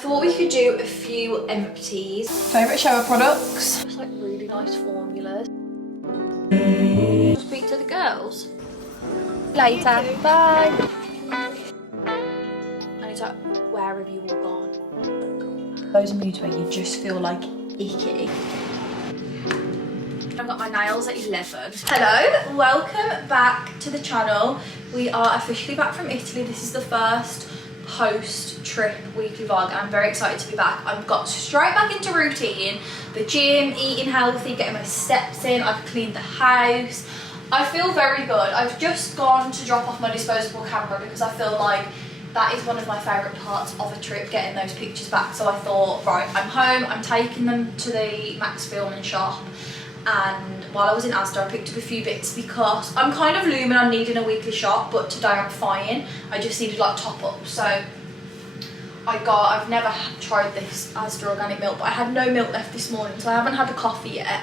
Thought we could do a few empties. Favourite shower products? It's like really nice formulas. Speak to the girls. Later. Bye. And it's like, where have you all gone? Those moods where you just feel like icky. I've got my nails at 11. Hello, welcome back to the channel. We are officially back from Italy. This is the first post-trip weekly vlog and I'm very excited to be back. I've got straight back into routine, the gym, eating healthy, getting my steps in. I've cleaned the house. I feel very good. I've just gone to drop off my disposable camera because I feel like that is one of my favourite parts of a trip, getting those pictures back. So I thought, right, I'm home, I'm taking them to the Max Filming shop. And while I was in Asda, I picked up a few bits because I'm kind of looming on needing a weekly shop, but today I'm fine. I just needed like top up. So I've never tried this Asda organic milk, but I had no milk left this morning, so I haven't had a coffee yet.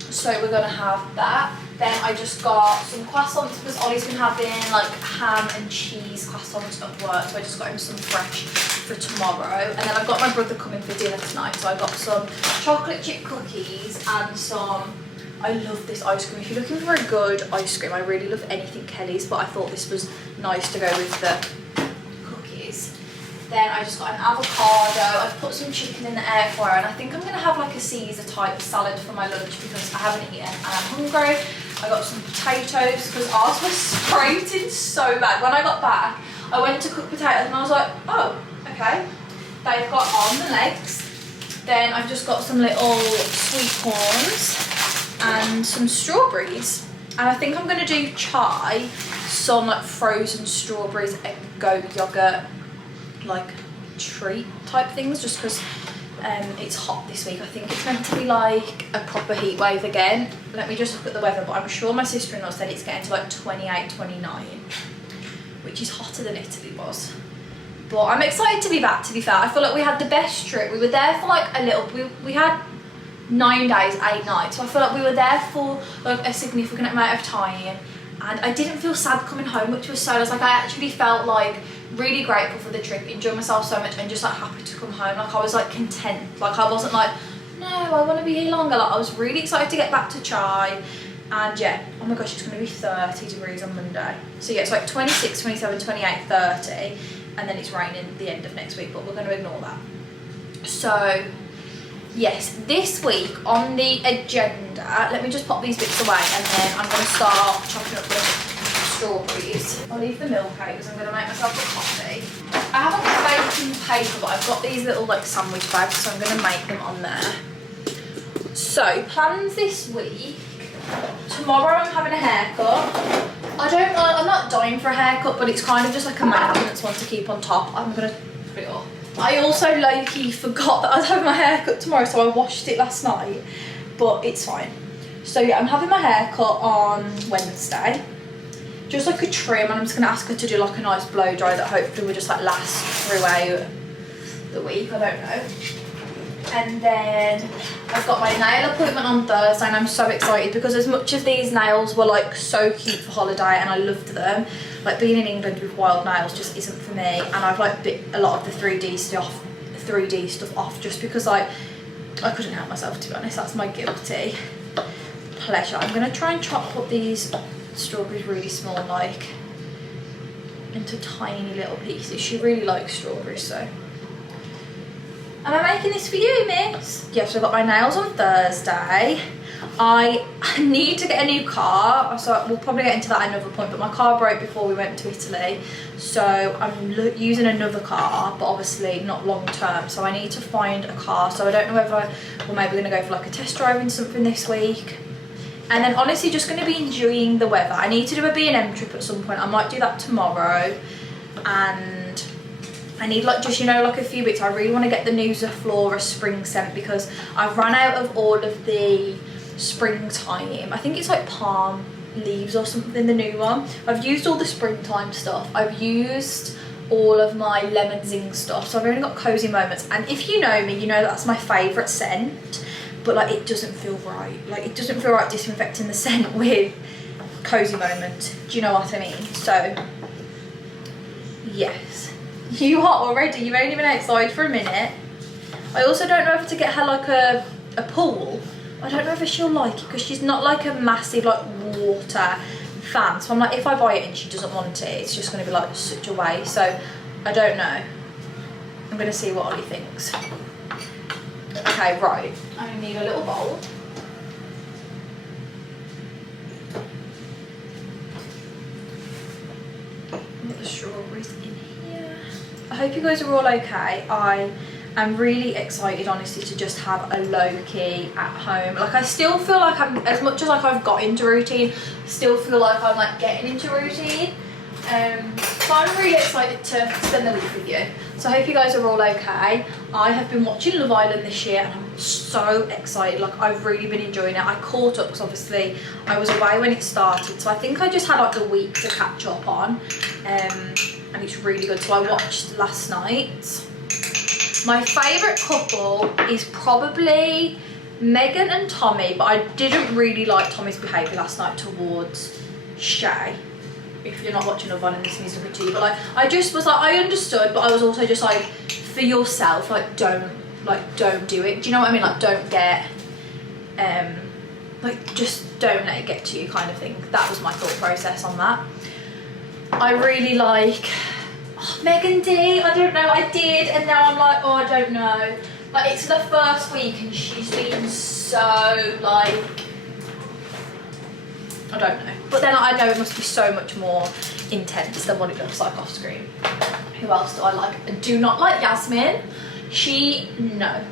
So we're gonna have that. Then I just got some croissants because Ollie's been having like ham and cheese croissants at work, so I just got him some fresh for tomorrow. And then I've got my brother coming for dinner tonight, so I got some chocolate chip cookies and some, I love this ice cream. If you're looking for a good ice cream, I really love anything Kelly's, but I thought this was nice to go with the cookies. Then I just got an avocado. I've put some chicken in the air fryer, and I think I'm gonna have like a Caesar type salad for my lunch because I haven't eaten and I'm hungry. I got some potatoes because ours was scraping so bad. When I got back, I went to cook potatoes and I was like, oh, okay. They've got on the legs. Then I've just got some little sweet corns and some strawberries. And I think I'm gonna do chai, some like frozen strawberries and goat yogurt, like treat type things, just because it's hot this week. I think it's meant to be like a proper heat wave again. Let me just look at the weather, but I'm sure my sister-in-law said it's getting to like 28, 29, which is hotter than Italy was. But I'm excited to be back, to be fair. I feel like we had the best trip. We were there for like a little, we had 9 days, 8 nights. So I feel like we were there for like a significant amount of time. And I didn't feel sad coming home, which was so nice. Like I actually felt like really grateful for the trip, enjoyed myself so much and just like happy to come home. Like I was like content. Like I wasn't like, no, I want to be here longer. Like I was really excited to get back to chai. And yeah, oh my gosh, it's going to be 30 degrees on Monday. So yeah, it's like 26, 27, 28, 30. And then it's raining at the end of next week, but we're going to ignore that. So yes, this week on the agenda, let me just pop these bits away and then I'm going to start chopping up the strawberries. I'll leave the milk out because I'm going to make myself a coffee. I haven't got baking paper, but I've got these little like sandwich bags, so I'm going to make them on there. So plans this week. Tomorrow I'm having a haircut. I'm not dying for a haircut, but it's kind of just like a maintenance one to keep on top. I'm going to put it up. I also low-key forgot that I was having my haircut tomorrow, so I washed it last night, but it's fine. So yeah, I'm having my haircut on Wednesday. Just like a trim, and I'm just gonna ask her to do like a nice blow dry that hopefully will just like last throughout the week, I don't know. And then I've got my nail appointment on Thursday and I'm so excited because as much as these nails were like so cute for holiday and I loved them, like being in England with wild nails just isn't for me, and I've like bit a lot of the 3D stuff off just because like I couldn't help myself, to be honest. That's my guilty pleasure. I'm gonna try and chop up these strawberries really small, like into tiny little pieces. She really likes strawberries, so. Am I making this for you, miss? Yes, I've got my nails on Thursday. I need to get a new car, so we'll probably get into that at another point, but my car broke before we went to Italy, so I'm using another car, but obviously not long term, so I need to find a car. So I don't know whether we're maybe going to go for like a test drive in something this week. And then honestly just going to be enjoying the weather. I need to do a B&M trip at some point. I might do that tomorrow. And I need like just, you know, like a few bits. I really want to get the Nusa Flora spring scent because I've run out of all of the springtime. I think it's like palm leaves or something, the new one. I've used all the springtime stuff. I've used all of my lemon zing stuff. So I've only got Cozy Moments. And if you know me, you know that's my favourite scent. But like it doesn't feel right. Like it doesn't feel right disinfecting the scent with Cozy Moment. Do you know what I mean? So yes, You are already. You've only been outside for a minute. I also don't know if to get her like a pool. I don't know if she'll like it because she's not like a massive like water fan. So I'm like, if I buy it and she doesn't want it, it's just going to be like such a waste. So I don't know. I'm going to see what Ollie thinks. Okay, right. I need a little bowl. Put the strawberries in here. I hope you guys are all okay. I'm really excited, honestly, to just have a low-key at home. Like, I still feel like as much as like I've got into routine, still feel like I'm like getting into routine. So I'm really excited to spend the week with you. So I hope you guys are all okay. I have been watching Love Island this year and I'm so excited. Like, I've really been enjoying it. I caught up because obviously I was away when it started. So I think I just had like the week to catch up on. And it's really good. So I watched last night. My favourite couple is probably Megan and Tommy, but I didn't really like Tommy's behaviour last night towards Shay. If you're not watching Love Island, this means nothing to you, but like, I just was like, I understood, but I was also just like, for yourself, like, don't do it. Do you know what I mean? Like, don't get, like, just don't let it get to you kind of thing. That was my thought process on that. I really like... Oh, Megan D, I don't know, I did, and now I'm like, oh, I don't know. Like, it's the first week and she's been so, like, I don't know. But then I know it must be so much more intense than what it looks like off screen. Who else do I like? I do not like Yasmin. No.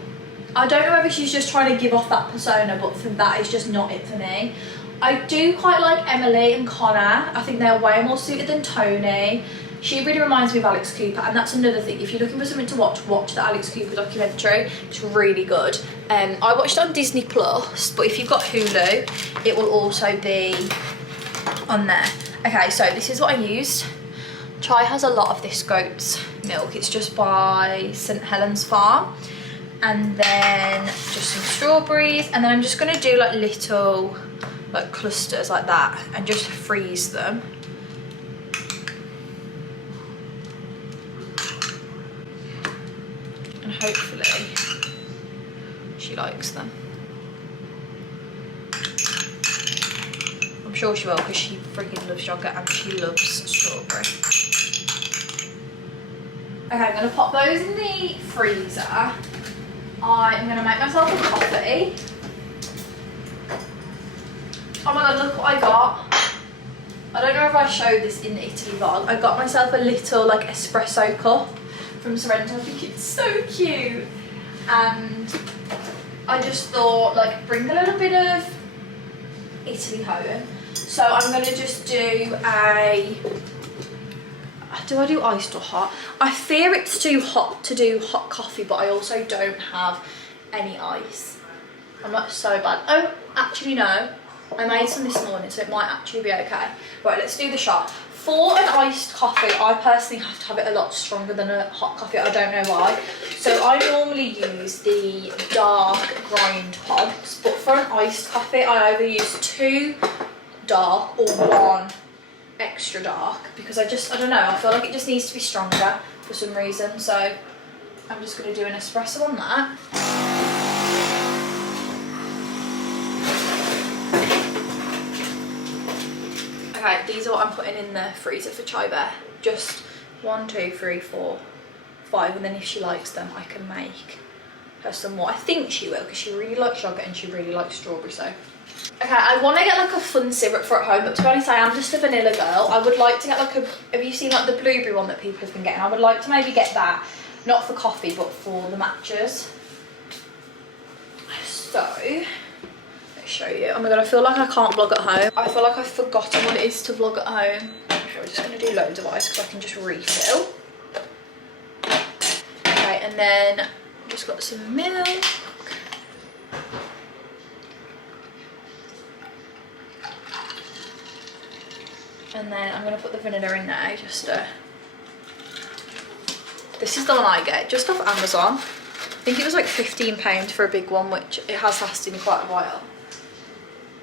I don't know whether she's just trying to give off that persona, but that is just not it for me. I do quite like Emily and Connor. I think they're way more suited than Tony. She really reminds me of Alex Cooper, and that's another thing. If you're looking for something to watch the Alex Cooper documentary. It's really good. I watched it on Disney Plus, but if you've got Hulu, it will also be on there. Okay, so this is what I used. Chai has a lot of this goat's milk. It's just by St. Helens Farm. And then just some strawberries, and then I'm just gonna do like little like clusters like that and just freeze them. And hopefully she likes them. I'm sure she will because she freaking loves yogurt and she loves strawberry. Okay, I'm going to pop those in the freezer. I'm going to make myself a coffee. Oh my god, look what I got. I don't know if I showed this in the Italy vlog. I got myself a little like espresso cup from Sorrento. I think it's so cute. And I just thought like bring a little bit of Italy home. So I'm going to just do I do iced or hot? I fear it's too hot to do hot coffee, but I also don't have any ice. I'm not so bad. Oh, actually no. I made some this morning, so it might actually be okay. Right, let's do the shot. For an iced coffee, I personally have to have it a lot stronger than a hot coffee. I don't know why. So I normally use the dark grind pods, but for an iced coffee, I either use 2 dark or 1 extra dark, because I don't know, I feel like it just needs to be stronger for some reason. So I'm just going to do an espresso on that. Okay, these are what I'm putting in the freezer for Chai Bear. Just 1, 2, 3, 4, 5, and then if she likes them, I can make her some more. I think she will, because she really likes yogurt and she really likes strawberry, so. Okay, I want to get like a fun syrup for at home, but to be honest, I am just a vanilla girl. I would like to get like have you seen like the blueberry one that people have been getting? I would like to maybe get that, not for coffee, but for the matches. So, let's show you. Oh my god, I feel like I can't vlog at home. I feel like I've forgotten what it is to vlog at home. I'm just going to do loads of ice because I can just refill. Okay, and then I've just got some milk. And then I'm going to put the vanilla in there, just this is the one I get, just off Amazon. I think it was like £15 for a big one, which it has lasted me quite a while.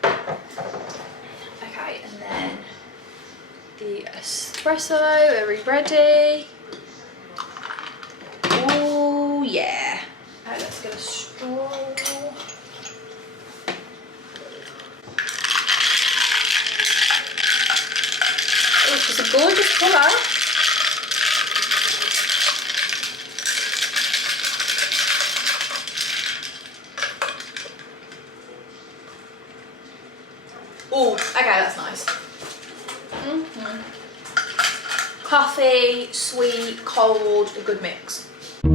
Okay, and then the espresso, are we ready? gorgeous colour. Oh, okay, that's nice. Coffee, sweet, cold, a good mix. So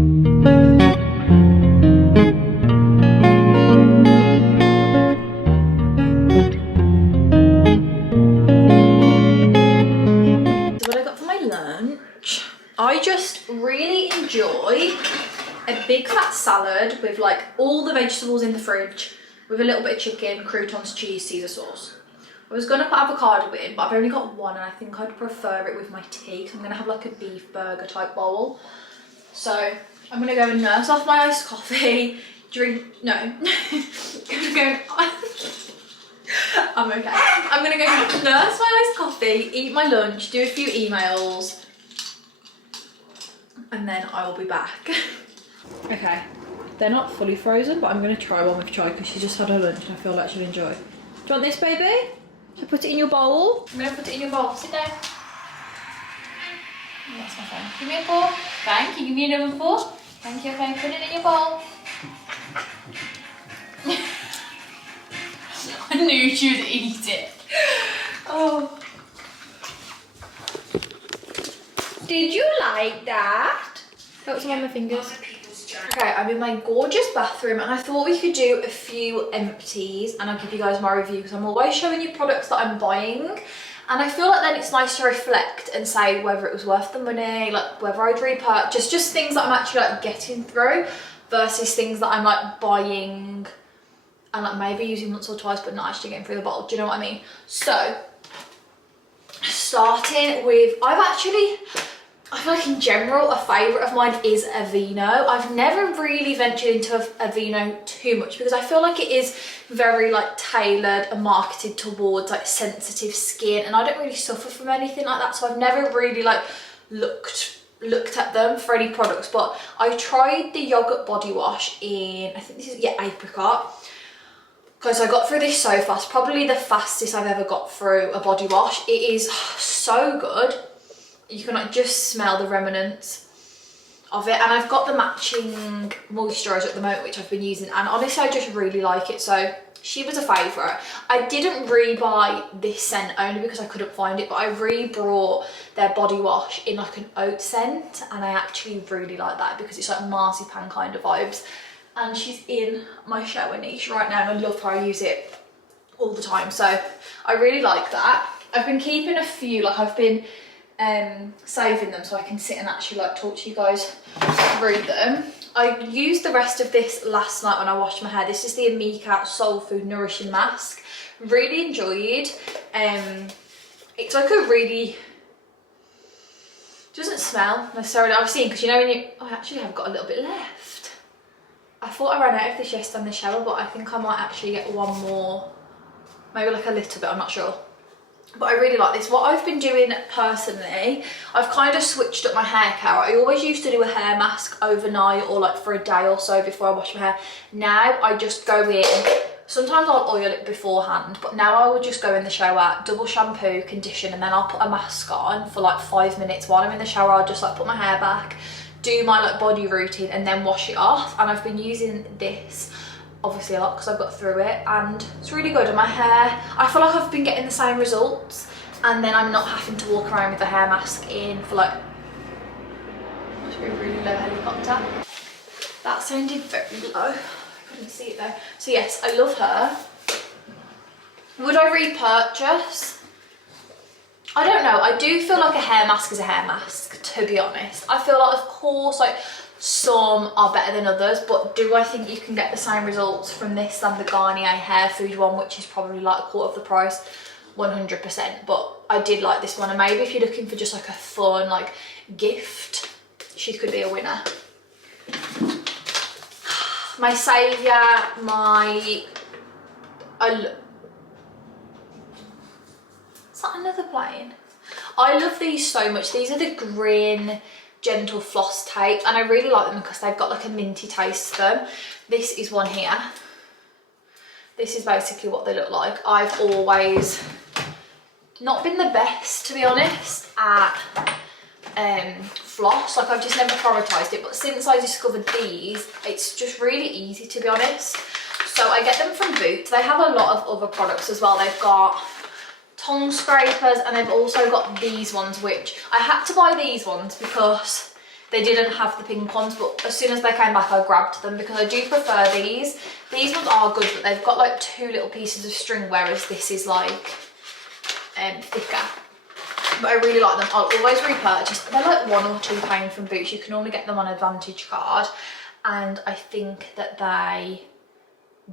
what I got for my lunch, I just really enjoy a big fat salad with like all the vegetables in the fridge with a little bit of chicken, croutons, cheese, Caesar sauce. I was going to put avocado in, but I've only got one and I think I'd prefer it with my tea because I'm going to have like a beef burger type bowl. So I'm going to go and nurse off my iced coffee, drink, no, I'm okay. I'm going to go nurse my iced coffee, eat my lunch, do a few emails, and then I will be back. Okay, they're not fully frozen, but I'm going to try one with Chai because she just had her lunch and I feel like she'll enjoy. Do you want this, baby? Should I put it in your bowl? I'm going to put it in your bowl. Sit down. Oh, that's my phone. Give me a fork. Thank you. Give me another fork. Thank you. Okay, put it in your bowl. I knew she would eat it. Oh. Did you like that? That was one of my fingers. Okay, I'm in my gorgeous bathroom and I thought we could do a few empties and I'll give you guys my review because I'm always showing you products that I'm buying and I feel like then it's nice to reflect and say whether it was worth the money, like whether I'd repurchase, just things that I'm actually like getting through versus things that I'm like buying and like maybe using once or twice but not actually getting through the bottle. Do you know what I mean? So, starting with, I feel like in general a favourite of mine is Aveeno. I've never really ventured into Aveeno too much because I feel like it is very like tailored and marketed towards like sensitive skin and I don't really suffer from anything like that, so I've never really like looked at them for any products. But I tried the yogurt body wash in, I think this is, yeah, apricot. Guys, I got through this so fast, probably the fastest I've ever got through a body wash. It is so good. You can like just smell the remnants of it, and I've got the matching moisturiser at the moment which I've been using, and honestly I just really like it, so she was a favourite. I didn't re-buy this scent only because I couldn't find it, but I re-brought their body wash in like an oat scent and I actually really like that because it's like marzipan kind of vibes, and she's in my shower niche right now and I love how I use it all the time, so I really like that. I've been keeping a few, like I've been saving them so I can sit and actually like talk to you guys through them. I used the rest of this last night when I washed my hair. This is the Amika Soul Food Nourishing Mask. Really enjoyed. It's like a really, doesn't smell necessarily, I've seen, because you know when you, oh, I actually have got a little bit left. I thought I ran out of this yesterday in the shower, but I think I might actually get one more, maybe like a little bit, I'm not sure. But I really like this. What I've been doing personally, I've kind of switched up my hair care. I always used to do a hair mask overnight or like for a day or so before I wash my hair. Now I just go in, sometimes I'll oil it beforehand, but now I will just go in the shower, double shampoo, condition, and then I'll put a mask on for like 5 minutes. While I'm in the shower, I'll just like put my hair back, do my like body routine, and then wash it off. And I've been using this obviously a lot because I've got through it and it's really good. And my hair, I feel like I've been getting the same results, and then I'm not having to walk around with the hair mask in for like, must be a really low helicopter. That sounded very low, I couldn't see it though. So yes, I love her. Would I repurchase? I don't know. I do feel like a hair mask is a hair mask, to be honest. I feel like, of course, like some are better than others, but do I think you can get the same results from this than the Garnier hair food one, which is probably like a quarter of the price? 100%. But I did like this one, and maybe if you're looking for just like a fun like gift, she could be a winner. My saviour, is that another plane? I love these so much. These are the green gentle floss tape, and I really like them because they've got like a minty taste to them. This is one here. This is basically what they look like. I've always not been the best, to be honest, at floss. Like, I've just never prioritised it, but since I discovered these, it's just really easy, to be honest. So I get them from Boots. They have a lot of other products as well. They've got tongue scrapers, and they've also got these ones, which I had to buy these ones because they didn't have the pink ones, but as soon as they came back I grabbed them because I do prefer these. These ones are good, but they've got like 2 little pieces of string, whereas this is like thicker. But I really like them. I'll always repurchase. They're like £1 or £2 from Boots. You can only get them on Advantage card, and I think that they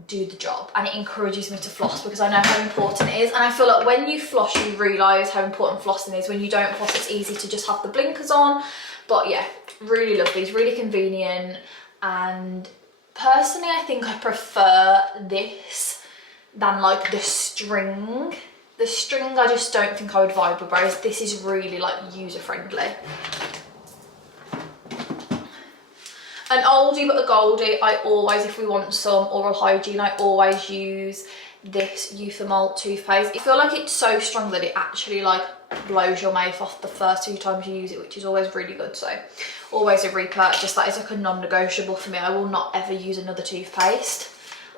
do the job, and it encourages me to floss because I know how important it is. And I feel like when you floss, you realise how important flossing is. When you don't floss, it's easy to just have the blinkers on. But yeah, really love these, really convenient. And personally, I think I prefer this than like the string. The string I just don't think I would vibe with, whereas this is really like user friendly. An oldie but a goldie, I always, if we want some oral hygiene, I always use this Euthymol toothpaste. I feel like it's so strong that it actually like blows your mouth off the first 2 times you use it, which is always really good. So always a repurchase. That is like a non-negotiable for me. I will not ever use another toothpaste.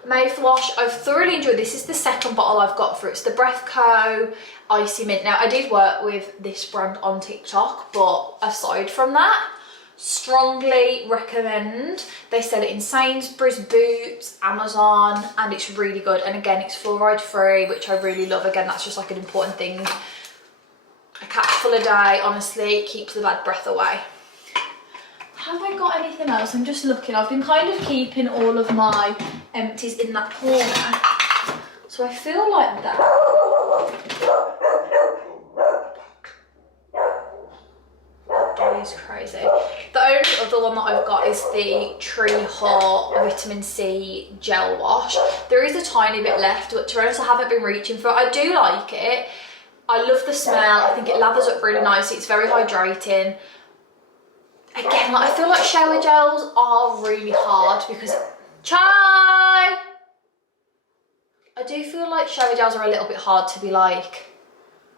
Mouthwash, I've thoroughly enjoyed. This is the second bottle I've got for it. It's the Breath Co Icy Mint. Now, I did work with this brand on TikTok, but aside from that, strongly recommend. They sell it in Sainsbury's, Boots, Amazon, and it's really good. And again, it's fluoride free, which I really love. Again, that's just like an important thing. A capsule a day, honestly, keeps the bad breath away. Have I got anything else? I'm just looking. I've been kind of keeping all of my empties in that corner, so I feel like that. That is crazy. The only other one that I've got is the Tree Heart Vitamin C Gel Wash. There is a tiny bit left, but to be honest, I haven't been reaching for it. I do like it. I love the smell. I think it lathers up really nicely. It's very hydrating. Again, like, I feel like shower gels are really hard because... Chai! I do feel like shower gels are a little bit hard to be like,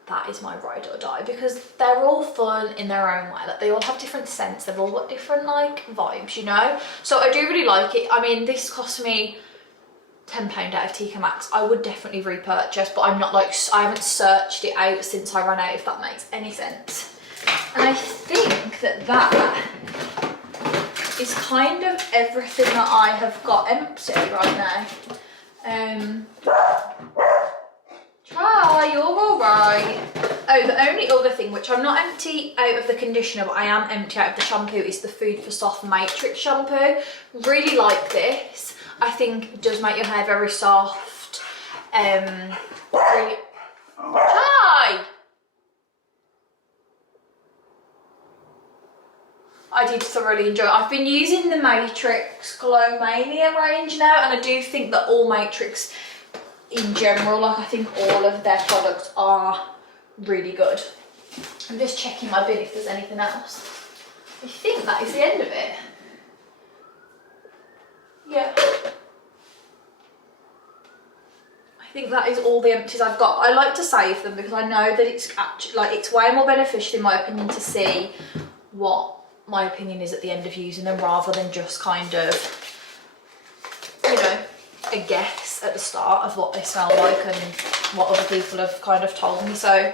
that is my ride or die, because they're all fun in their own way. Like, they all have different scents. They've all got different, like, vibes, you know? So I do really like it. I mean, this cost me £10 out of TK Maxx. I would definitely repurchase, but I'm not like, I haven't searched it out since I ran out, if that makes any sense. And I think that that is kind of everything that I have got empty right now. Try, you're all right. Oh, the only other thing, which I'm not empty out of the conditioner, but I am empty out of the shampoo, is the Food for Soft Matrix shampoo. Really like this. I think it does make your hair very soft. Really... Try! I did thoroughly enjoy it. I've been using the Matrix Glow Mania range now, and I do think that all Matrix in general, like, I think all of their products are really good. I'm just checking my bin if there's anything else. I think that is the end of it. Yeah. I think that is all the empties I've got. I like to save them because I know that it's actually, like, it's way more beneficial in my opinion to see what my opinion is at the end of using them, rather than just kind of, you know, a guess at the start of what they smell like and what other people have kind of told me. So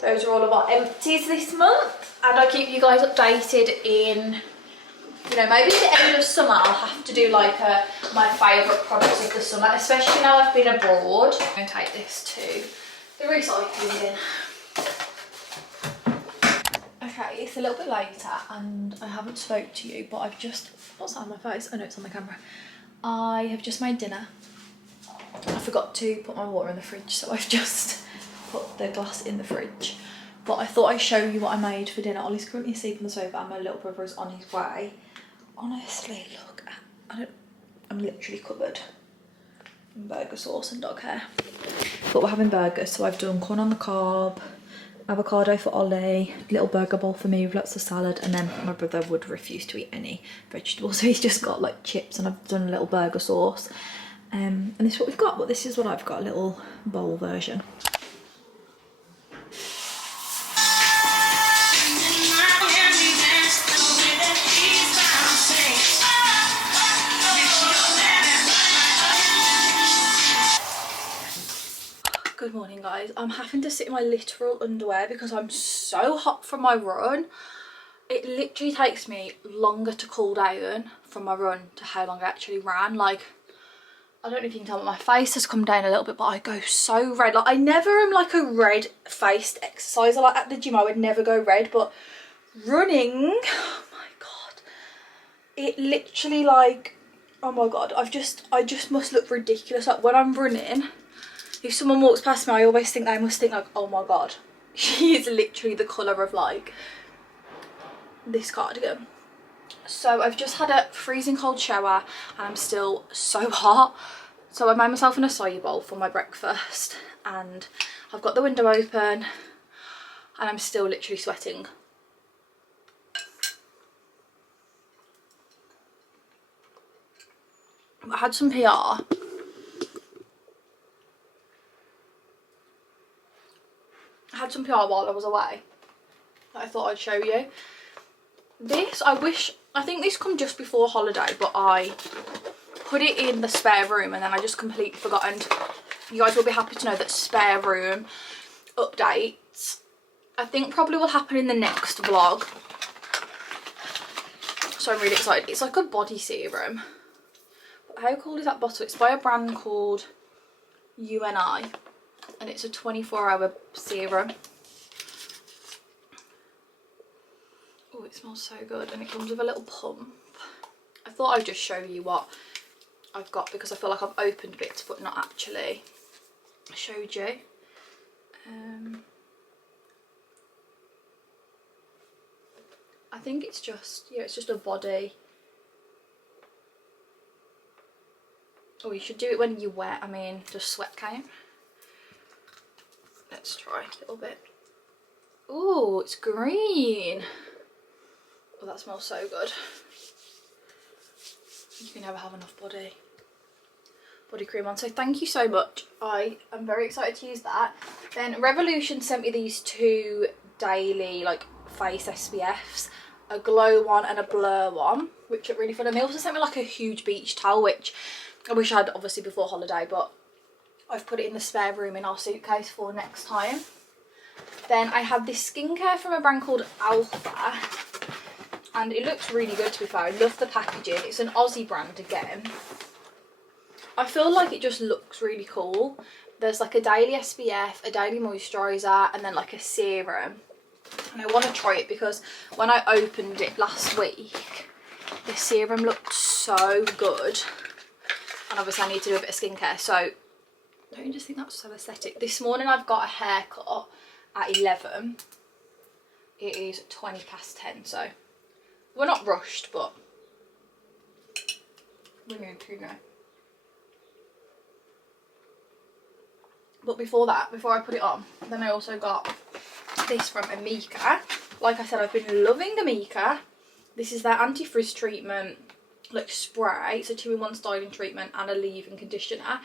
those are all of our empties this month, and I'll keep you guys updated in, you know, maybe at the end of summer I'll have to do like my favourite products of the summer, especially now I've been abroad. I'm going to take this to the recycling bin. Okay, it's a little bit later and I haven't spoke to you, but I've just, what's that on my face? Oh no, it's on the camera. I have just made dinner. I forgot to put my water in the fridge, so I've just put the glass in the fridge. But I thought I'd show you what I made for dinner. Ollie's currently asleep on the sofa and my little brother is on his way. Honestly, look, I'm literally covered in burger sauce and dog hair. But we're having burgers, so I've done corn on the cob, avocado for Ollie, little burger bowl for me with lots of salad, and then my brother would refuse to eat any vegetables, so he's just got like chips, and I've done a little burger sauce. And this is what we've got, but this is what I've got, a little bowl version. Good morning, guys. I'm having to sit in my literal underwear because I'm so hot from my run. It literally takes me longer to cool down from my run to how long I actually ran. Like, I don't know if you can tell, but my face has come down a little bit, but I go so red. Like, I never am like a red-faced exerciser. Like, at the gym, I would never go red, but running, oh my God, it literally, like, oh my God, I just must look ridiculous. Like, when I'm running, if someone walks past me, I always think they must think like, oh my God, she is literally the colour of like this cardigan. So I've just had a freezing cold shower and I'm still so hot. So I made myself an acai bowl for my breakfast and I've got the window open and I'm still literally sweating. I had some PR. While I was away that I thought I'd show you. This, I think this come just before holiday, but I put it in the spare room and then I just completely forgot, and you guys will be happy to know that spare room updates I think probably will happen in the next vlog. So I'm really excited. It's like a body serum. How cool is that bottle? It's by a brand called UNI and it's a 24-hour serum. Oh, it smells so good, and it comes with a little pump. I thought I'd just show you what I've got because I feel like I've opened bits but not actually showed you. I think it's just, yeah, it's just a body. Oh, you should do it when you're wet. I mean, does sweat count? Let's try a little bit. Oh, it's green. Oh, that smells so good. You can never have enough body cream on. So thank you so much. I am very excited to use that. Then Revolution sent me these two daily like face SPFs, a glow one and a blur one, which are really fun. And they also sent me like a huge beach towel, which I wish I had obviously before holiday, but I've put it in the spare room in our suitcase for next time. Then I had this skincare from a brand called Alpha, and it looks really good, to be fair. I love the packaging. It's an Aussie brand again. I feel like it just looks really cool. There's like a daily SPF, a daily moisturiser, and then like a serum. And I want to try it because when I opened it last week, the serum looked so good. And obviously I need to do a bit of skincare, so don't you just think that's so aesthetic? This morning I've got a haircut at 11. It is 20 past 10, so we're not rushed, but we need to know. But before that, before I put it on, then I also got this from Amika. Like I said, I've been loving Amika. This is their anti-frizz treatment, like spray. It's a 2-in-1 styling treatment and a leave-in conditioner.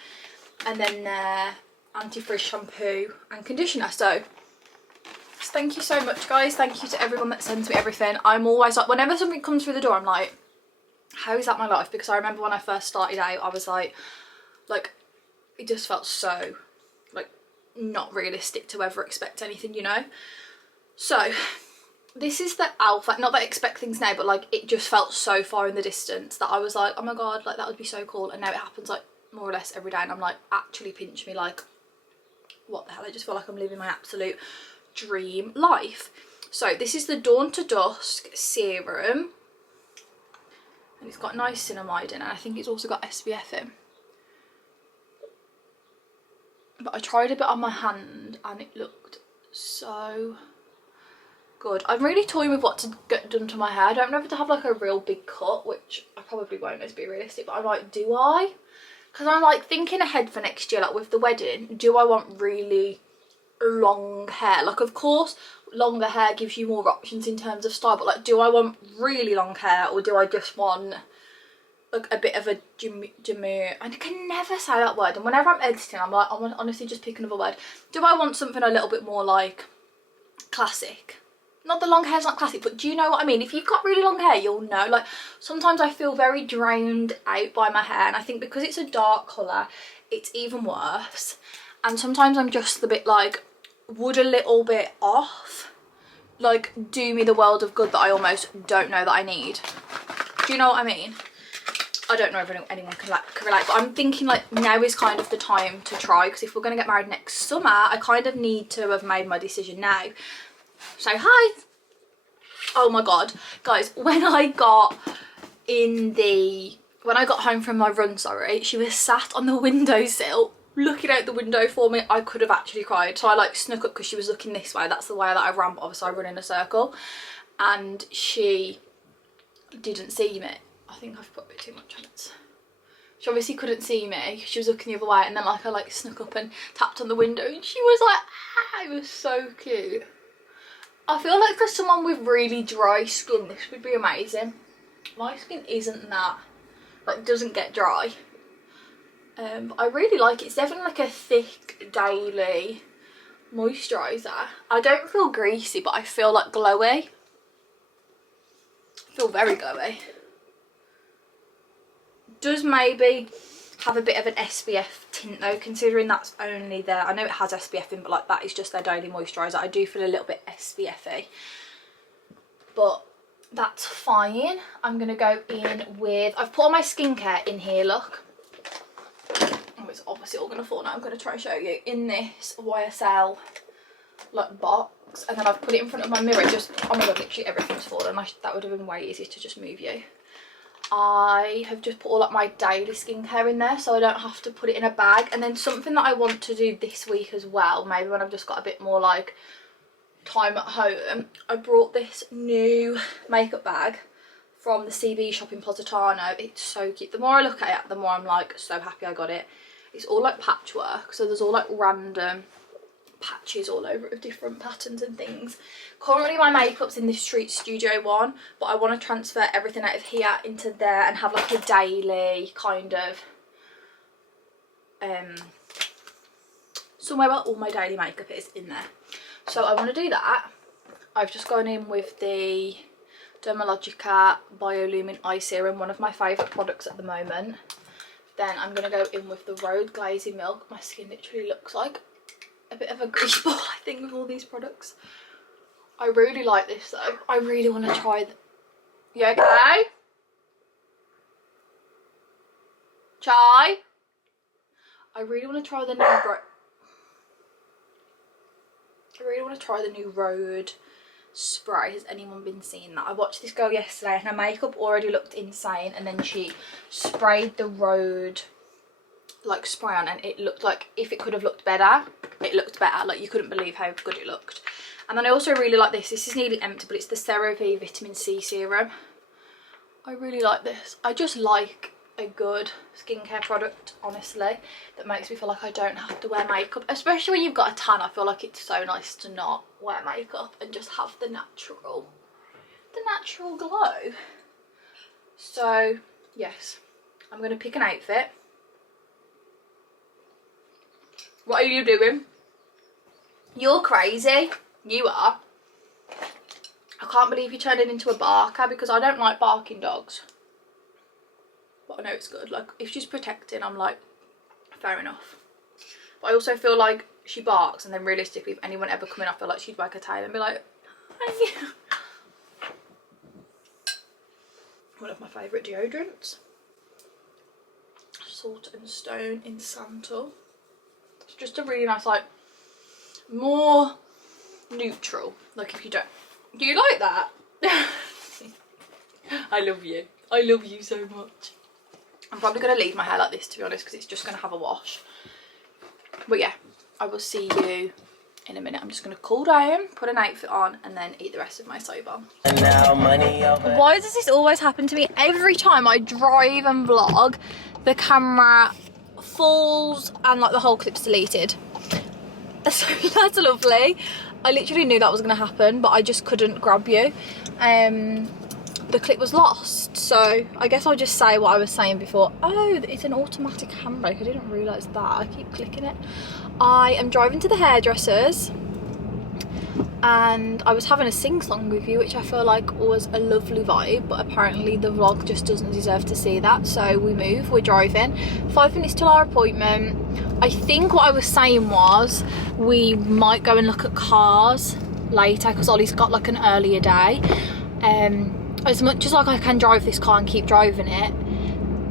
And then their anti-frizz shampoo and conditioner. So thank you so much, guys. Thank you to everyone that sends me everything. I'm always like, whenever something comes through the door, I'm like, how is that my life? Because I remember when I first started out, I was like it just felt so like not realistic to ever expect anything, you know. So this is the Alpha. Not that I expect things now, but like it just felt so far in the distance that I was like, oh my God, like that would be so cool. And now it happens like more or less every day, and I'm like, actually pinch me, like what the hell. I just feel like I'm living my absolute dream life. So this is the Dawn to Dusk serum, and it's got niacinamide in it. I think it's also got SPF in. But I tried a bit on my hand and it looked so good. I'm really toying with what to get done to my hair. I don't know if to have like a real big cut, which I probably won't, let's be realistic, but I'm like, do I? Because I'm like thinking ahead for next year, like with the wedding, do I want really long hair? Like, of course longer hair gives you more options in terms of style, but like, do I want really long hair, or do I just want like a bit of a demure, I can never say that word, and whenever I'm editing I'm like, I'm honestly just picking another word. Do I want something a little bit more like classic? Not the long hair's not classic, but do you know what I mean? If you've got really long hair, you'll know. Like, sometimes I feel very drained out by my hair, and I think because it's a dark colour, it's even worse. and sometimes I'm just a bit like, would a little bit off like do me the world of good that I almost don't know that I need? Do you know what I mean? I don't know if anyone can relate, but I'm thinking like now is kind of the time to try, because if we're going to get married next summer, I kind of need to have made my decision now. So hi. Oh my god, guys, when I got home from my run, sorry, she was sat on the windowsill looking out the window for me. I could have actually cried. So I like snuck up because she was looking this way. That's the way that I ran, but obviously I run in a circle, and she didn't see me. I think I've put a bit too much on it. She obviously couldn't see me. She was looking the other way, and then like I like snuck up and tapped on the window, and she was like, ah, it was so cute. I feel like for someone with really dry skin, this would be amazing. My skin isn't that, like, doesn't get dry. But I really like it. It's definitely like a thick daily moisturiser. I don't feel greasy, but I feel like glowy. I feel very glowy. Does maybe have a bit of an SPF tint though, considering that's only there. I know it has SPF in, but like that is just their daily moisturiser. I do feel a little bit SPF-y, but that's fine. I'm gonna go in with, I've put all my skincare in here, look. Oh, it's obviously all gonna fall now. I'm gonna try and show you in this YSL like box, and then I've put it in front of my mirror. Just, oh my god, literally everything's fallen. That would have been way easier to just move you. I have just put all like my daily skincare in there, so I don't have to put it in a bag. And then something that I want to do this week as well, maybe when I've just got a bit more like time at home, I brought this new makeup bag from the CB shop in Positano. It's so cute. The more I look at it, the more I'm like so happy I got it. It's all like patchwork, so there's all like random patches all over it of different patterns and things. Currently my makeup's in this Street Studio one, but I want to transfer everything out of here into there and have like a daily kind of somewhere where all my daily makeup is in there. So I want to do that. I've just gone in with the Dermalogica Biolumin Eye Serum, one of my favourite products at the moment. Then I'm going to go in with the Road Glazing Milk. My skin literally looks like a bit of a grease ball, I think, with all these products. I really like this though. I really want to try You okay? Chai? I really want to try the new Road spray. Has anyone been seeing that? I watched this girl yesterday and her makeup already looked insane, and then she sprayed the Road like spray on, and it looked like, if it could have looked better, it looked better. Like, you couldn't believe how good it looked. And then I also really like this. This is nearly empty, but it's the CeraVe Vitamin C Serum. I really like this. I just like a good skincare product, honestly, that makes me feel like I don't have to wear makeup. Especially when you've got a tan, I feel like it's so nice to not wear makeup and just have the natural glow. So, yes, I'm going to pick an outfit. What are you doing? You're crazy. You are. I can't believe you turned it into a barker, because I don't like barking dogs. But I know it's good. Like, if she's protecting, I'm like, fair enough. But I also feel like she barks, and then realistically, if anyone ever come in, I feel like she'd wag her tail and be like, hi. One of my favourite deodorants. Salt and Stone in Santal. It's just a really nice, like, more neutral. Like, if you don't, do you like that? I love you. I love you so much. I'm probably going to leave my hair like this, to be honest, because it's just going to have a wash. But yeah, I will see you in a minute. I'm just going to cool down, put an outfit on, and then eat the rest of my soba. Why does this always happen to me? Every time I drive and vlog, the camera falls and like the whole clip's deleted. So that's lovely. I literally knew that was going to happen, but I just couldn't grab you. The clip was lost, so I guess I'll just say what I was saying before. Oh, it's an automatic handbrake. I didn't realise that. I keep clicking it. I am driving to the hairdressers. and I was having a sing-song with you, which I feel like was a lovely vibe, but apparently the vlog just doesn't deserve to see that, so we're driving. 5 minutes till our appointment. I think what I was saying was we might go and look at cars later because Ollie's got like an earlier day. As much as like I can drive this car and keep driving it,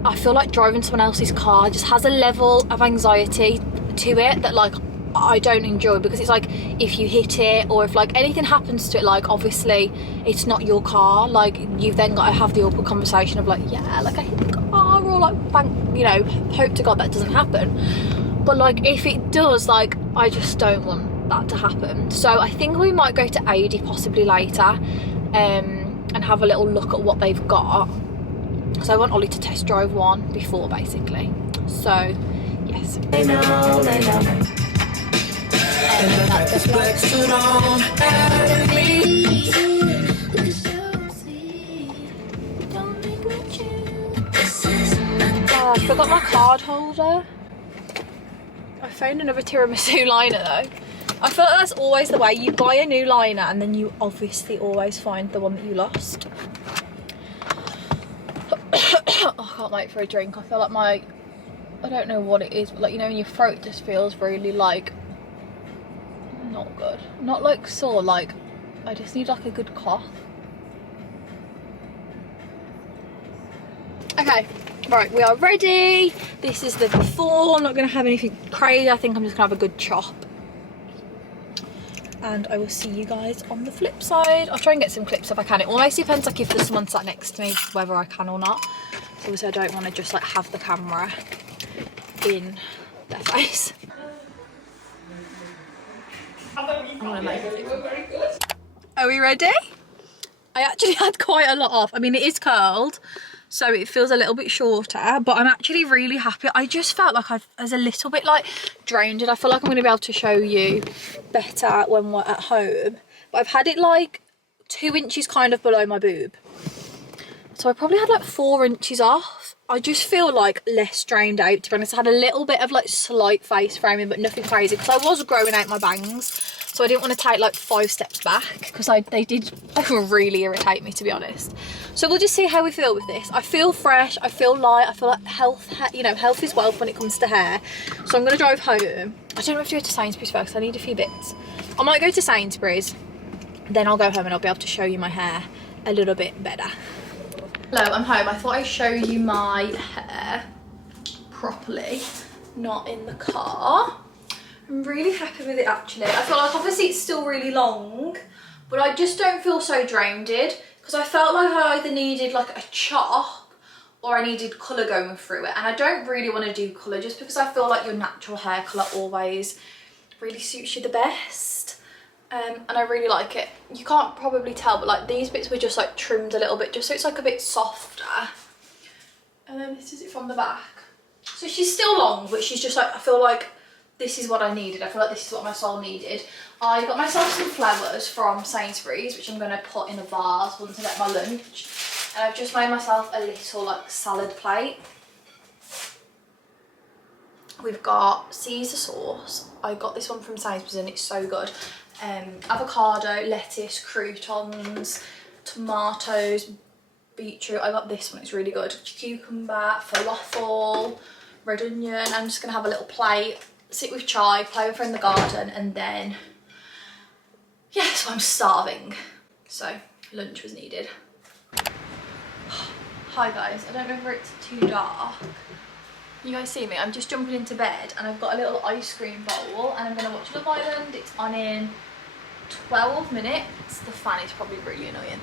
I feel like driving someone else's car just has a level of anxiety to it that like I don't enjoy, because it's like if you hit it or if like anything happens to it, like obviously it's not your car, like you've then got to have the awkward conversation of like, yeah, like I hit the car, or like thank, you know, hope to God that doesn't happen. But like if it does, like I just don't want that to happen. So I think we might go to Aldi possibly later, and have a little look at what they've got, because I want Ollie to test drive one before basically. So yes. They know. Oh, I forgot my card holder. I found another tiramisu liner though. I feel like that's always the way. You buy a new liner and then you obviously always find the one that you lost. Oh, I can't wait for a drink. I feel like I don't know what it is, but like, you know, when your throat just feels really like not good, not like sore, like I just need like a good cough. Okay, right, we are ready. This is the before. I'm not gonna have anything crazy. I think I'm just gonna have a good chop, and I will see you guys on the flip side. I'll try and get some clips if I can. It almost depends like if there's someone sat next to me whether I can or not. So obviously I don't want to just like have the camera in their face. Are we ready? I actually had quite a lot off. I mean, it is curled, so it feels a little bit shorter, but I'm actually really happy. I just felt like I was a little bit like drained, and I feel like I'm going to be able to show you better when we're at home. But I've had it like 2 inches kind of below my boob, so I probably had like 4 inches off. I just feel like less drained out, to be honest. I had a little bit of like slight face framing, but nothing crazy, because I was growing out my bangs, so I didn't want to take like 5 steps back, because they did really irritate me, to be honest. So we'll just see how we feel with this. I feel fresh, I feel light, I feel like health, you know, health is wealth when it comes to hair. So I'm going to drive home. I don't know if to go to Sainsbury's first, I need a few bits. I might go to Sainsbury's, then I'll go home and I'll be able to show you my hair a little bit better. Hello, I'm home. I thought I'd show you my hair properly, not in the car. I'm really happy with it actually. I feel like obviously it's still really long, but I just don't feel so drained, because I felt like I either needed like a chop or I needed colour going through it, and I don't really want to do colour just because I feel like your natural hair colour always really suits you the best. And I really like it. You can't probably tell, but like these bits were just like trimmed a little bit just so it's like a bit softer. And then this is it from the back. So she's still long, but she's just like, I feel like this is what I needed. I feel like this is what my soul needed. I got myself some flowers from Sainsbury's, which I'm going to put in a vase once I get my lunch. And I've just made myself a little like salad plate. We've got Caesar sauce. I got this one from Sainsbury's and it's so good. Avocado, lettuce, croutons, tomatoes, beetroot. I got this one, it's really good. Cucumber, falafel, red onion. I'm just gonna have a little plate, sit with chai, play with her in the garden, and then yeah, so I'm starving, so lunch was needed. Hi guys, I don't know if it's too dark. You guys see me? I'm just jumping into bed and I've got a little ice cream bowl and I'm going to watch Love Island. It's on in 12 minutes. The fan is probably really annoying.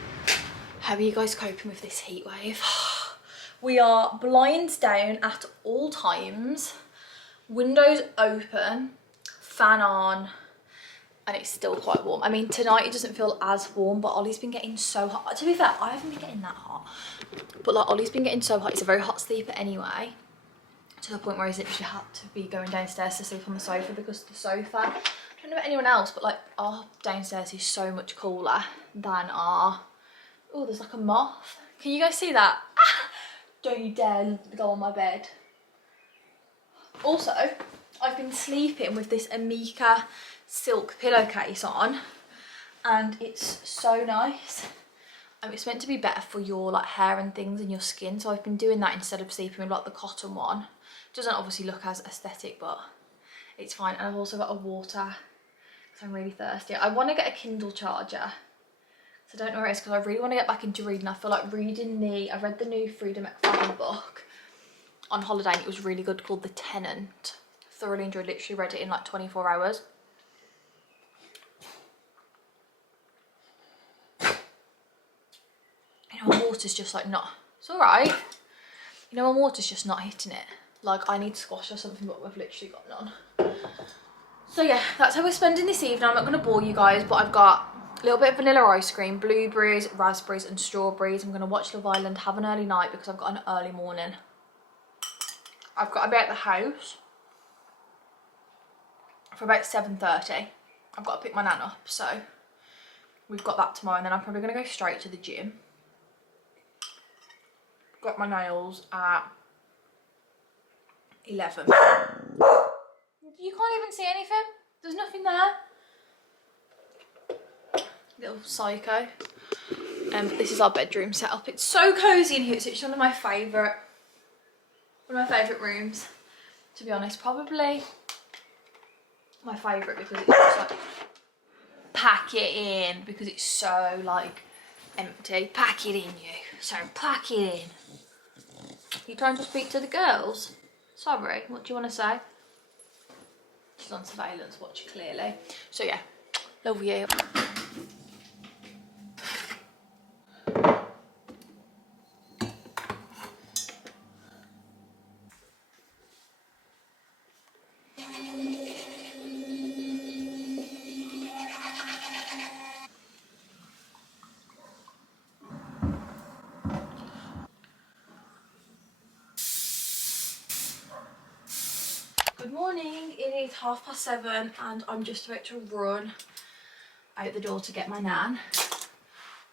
How are you guys coping with this heat wave? We are blinds down at all times, windows open, fan on, and it's still quite warm. I mean, tonight it doesn't feel as warm, but Ollie's been getting so hot. To be fair, I haven't been getting that hot, but like Ollie's been getting so hot. He's a very hot sleeper anyway, to the point where he's literally had to be going downstairs to sleep on the sofa because the sofa, I don't know about anyone else, but like our downstairs is so much cooler than our, oh, there's like a moth. Can you guys see that? Ah! Don't you dare go on my bed. Also, I've been sleeping with this Amika silk pillowcase on, and it's so nice. It's meant to be better for your like hair and things and your skin, so I've been doing that instead of sleeping with like the cotton one. Doesn't obviously look as aesthetic, but it's fine. And I've also got a water because I'm really thirsty. I want to get a Kindle charger, so I don't know where it is because I really want to get back into reading. I feel like reading I read the new Freedom McFadden book on holiday and it was really good, called The Tenant. Thoroughly enjoyed, literally read it in like 24 hours. You know, my water's just like not, it's alright. You know, my water's just not hitting it. Like I need squash or something, but we've literally got none. So yeah, that's how we're spending this evening. I'm not going to bore you guys, but I've got a little bit of vanilla ice cream, blueberries, raspberries and strawberries. I'm going to watch Love Island, have an early night because I've got an early morning. I've got to be at the house for about 7:30. I've got to pick my nan up, so we've got that tomorrow, and then I'm probably going to go straight to the gym. Got my nails at 11. You can't even see anything. There's nothing there. Little psycho. This is our bedroom setup. It's so cozy in here. It's actually one of my favourite rooms, to be honest. Probably my favourite because it's just like pack it in, because it's so like empty. Pack it in, you. So pack it in. You trying to speak to the girls? Sorry, what do you want to say? She's on surveillance watch clearly. So yeah, love you. Good morning, it is 7:30 and I'm just about to run out the door to get my nan.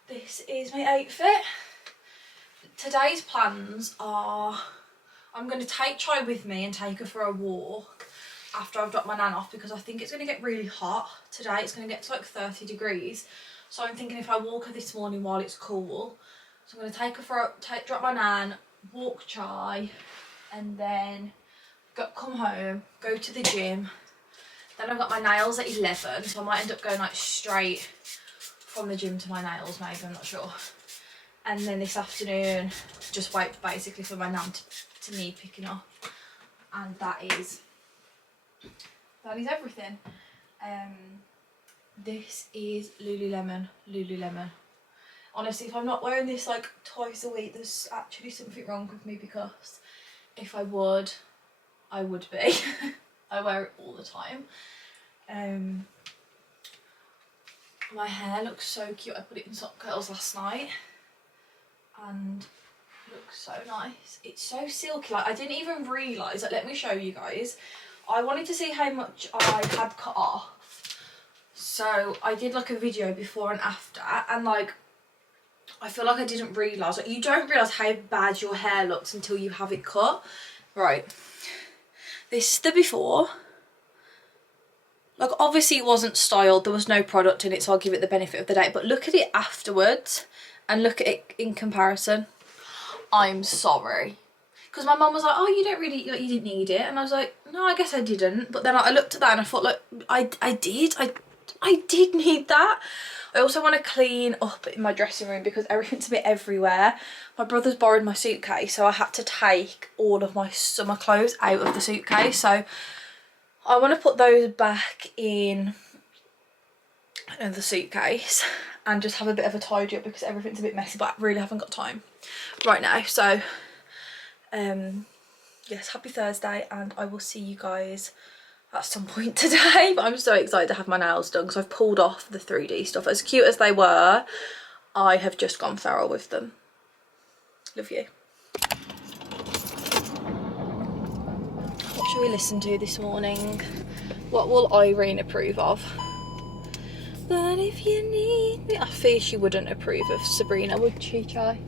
This is my outfit. Today's plans are I'm going to take Chai with me and take her for a walk after I've dropped my nan off, because I think it's going to get really hot today. It's going to get to like 30 degrees. So I'm thinking if I walk her this morning while it's cool. So I'm going to take her for drop my nan, walk Chai, and then come home, go to the gym. Then I've got my nails at 11, so I might end up going like straight from the gym to my nails, maybe, I'm not sure. And then this afternoon, just wait basically for my nan to me picking up. And that is everything. This is Lululemon. Honestly, if I'm not wearing this like twice a week, there's actually something wrong with me, because if I would, I would be. I wear it all the time. My hair looks so cute. I put it in sock curls last night and it looks so nice. It's so silky. Like I didn't even realise, like let me show you guys. I wanted to see how much I had cut off. So I did like a video before and after, and like I feel like I didn't realise, like you don't realise how bad your hair looks until you have it cut. Right. This is the before. Like obviously it wasn't styled, there was no product in it, so I'll give it the benefit of the doubt, but look at it afterwards and look at it in comparison. I'm sorry. Because my mum was like, oh, you don't really, like, you didn't need it. And I was like, no, I guess I didn't. But then I looked at that and I thought, like, I did need that. I also want to clean up in my dressing room because everything's a bit everywhere. My brother's borrowed my suitcase, so I had to take all of my summer clothes out of the suitcase. So I want to put those back in the suitcase and just have a bit of a tidy up because everything's a bit messy, but I really haven't got time right now. So yes, happy Thursday, and I will see you guys at some point today. But I'm so excited to have my nails done because I've pulled off the 3D stuff. As cute as they were, I have just gone feral with them. Love you. What shall we listen to this morning? What will Irene approve of? But if you need me, I fear she wouldn't approve of Sabrina, would she, Chai?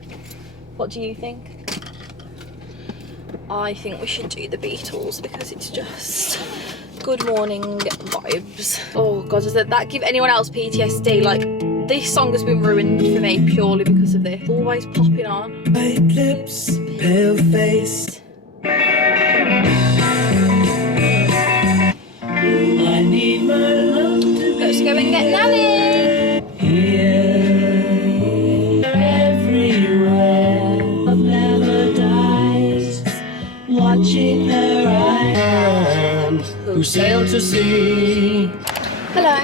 What do you think? I think we should do the Beatles because it's just good morning vibes. Oh god, does that give anyone else PTSD? Like, this song has been ruined for me purely because of this. Always popping on. White lips, pale face. I need my love to let's go and get Nanny. Here, everywhere, love never dies. Watching her eyes, who sail to sea. Hello.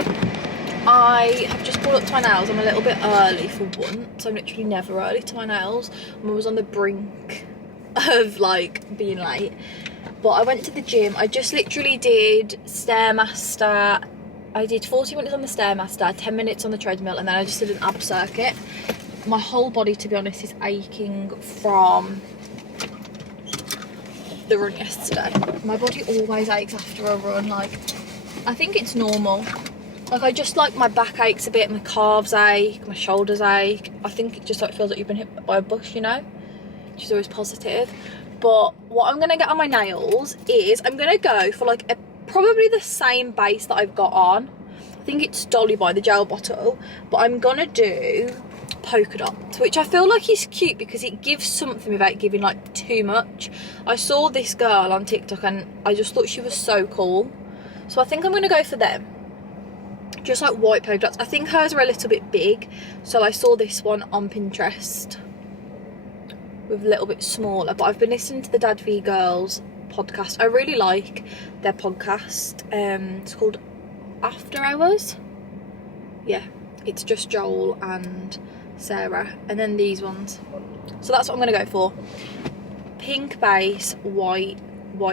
I have just pulled up to my nails. I'm a little bit early for once. I'm literally never early to my nails. I was on the brink of like being late. But I went to the gym. I just literally did Stairmaster. I did 40 minutes on the Stairmaster, 10 minutes on the treadmill, and then I just did an ab circuit. My whole body, to be honest, is aching from the run yesterday. My body always aches after a run. Like, I think it's normal. Like, I just like my back aches a bit, my calves ache, my shoulders ache. I think it just like feels like you've been hit by a bus, you know, which is always positive. But what I'm gonna get on my nails is I'm gonna go for like probably the same base that I've got on. I think it's Dolly by the gel bottle, but I'm gonna do polka dots, which I feel like is cute because it gives something without giving like too much. I saw this girl on TikTok and I just thought she was so cool, so I think I'm gonna go for them. Just like white polka dots. I think hers are a little bit big, so I saw this one on Pinterest with a little bit smaller. But I've been listening to the Dad V Girls podcast. I really like their podcast. It's called After Hours. Yeah, it's just Joel and Sarah, and then these ones. So that's what I'm gonna go for. Pink base, white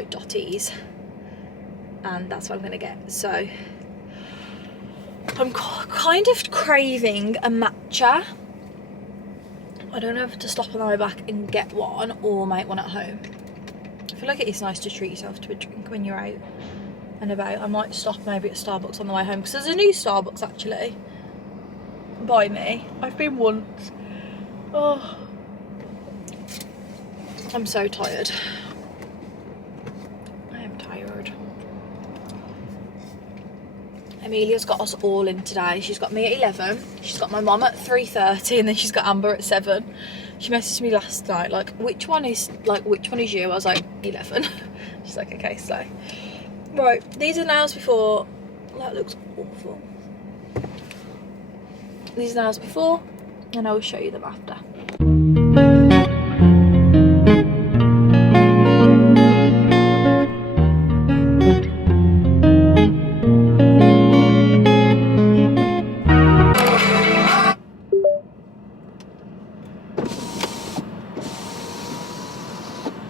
dotties, and that's what I'm gonna get. So I'm kind of craving a matcha. I don't know if to stop on the way back and get one or make one at home. I feel like it is nice to treat yourself to a drink when you're out and about. I might stop maybe at Starbucks on the way home because there's a new Starbucks actually by me. I've been once. Oh, I'm so tired. I am tired. Amelia's got us all in today. She's got me at 11, she's got my mum at 3:30, and then she's got Amber at 7. She messaged me last night like, which one is you? I was like, 11. She's like, okay, so right, these are nails before. That looks awful. These are nails before, and I will show you them after.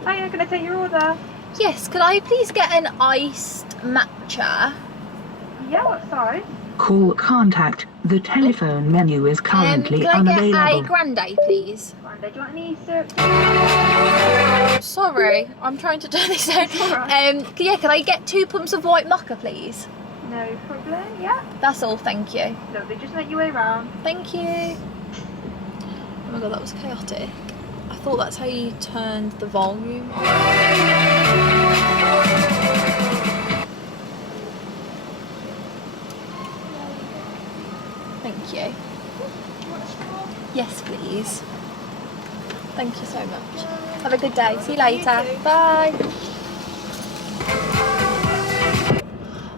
Hiya, can I take your order? Yes, could I please get an iced matcha? Yeah, what size? Call contact. The telephone menu is currently unavailable. Can I get a grande, please? Grande, do you want any syrup? Sorry, I'm trying to turn this down. Alright. Yeah, can I get 2 pumps of white mocha, please? No problem, yeah. That's all, thank you. Lovely, just make your way round. Thank you. Oh my god, that was chaotic. I thought that's how you turned the volume on. Thank you. Yes, please. Thank you so much. Have a good day. See you later. Bye.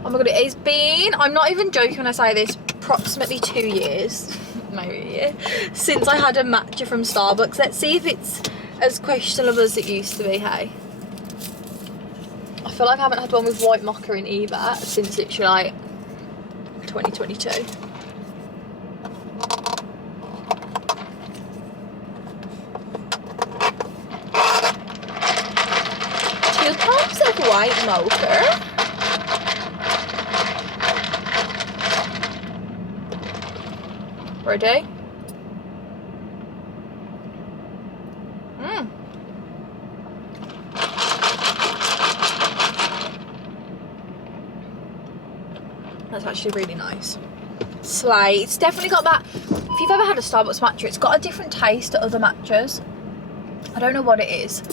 Oh my god, it has been, I'm not even joking when I say this, approximately 2 years, maybe a year, since I had a matcha from Starbucks. Let's see if it's as questionable as it used to be, hey? I feel like I haven't had one with white mocha in either since literally like 2022. 2 pumps of white mocha. Ready? That's actually really nice. Slay. It's definitely got that. If you've ever had a Starbucks matcha, it's got a different taste to other matchas. I don't know what it is.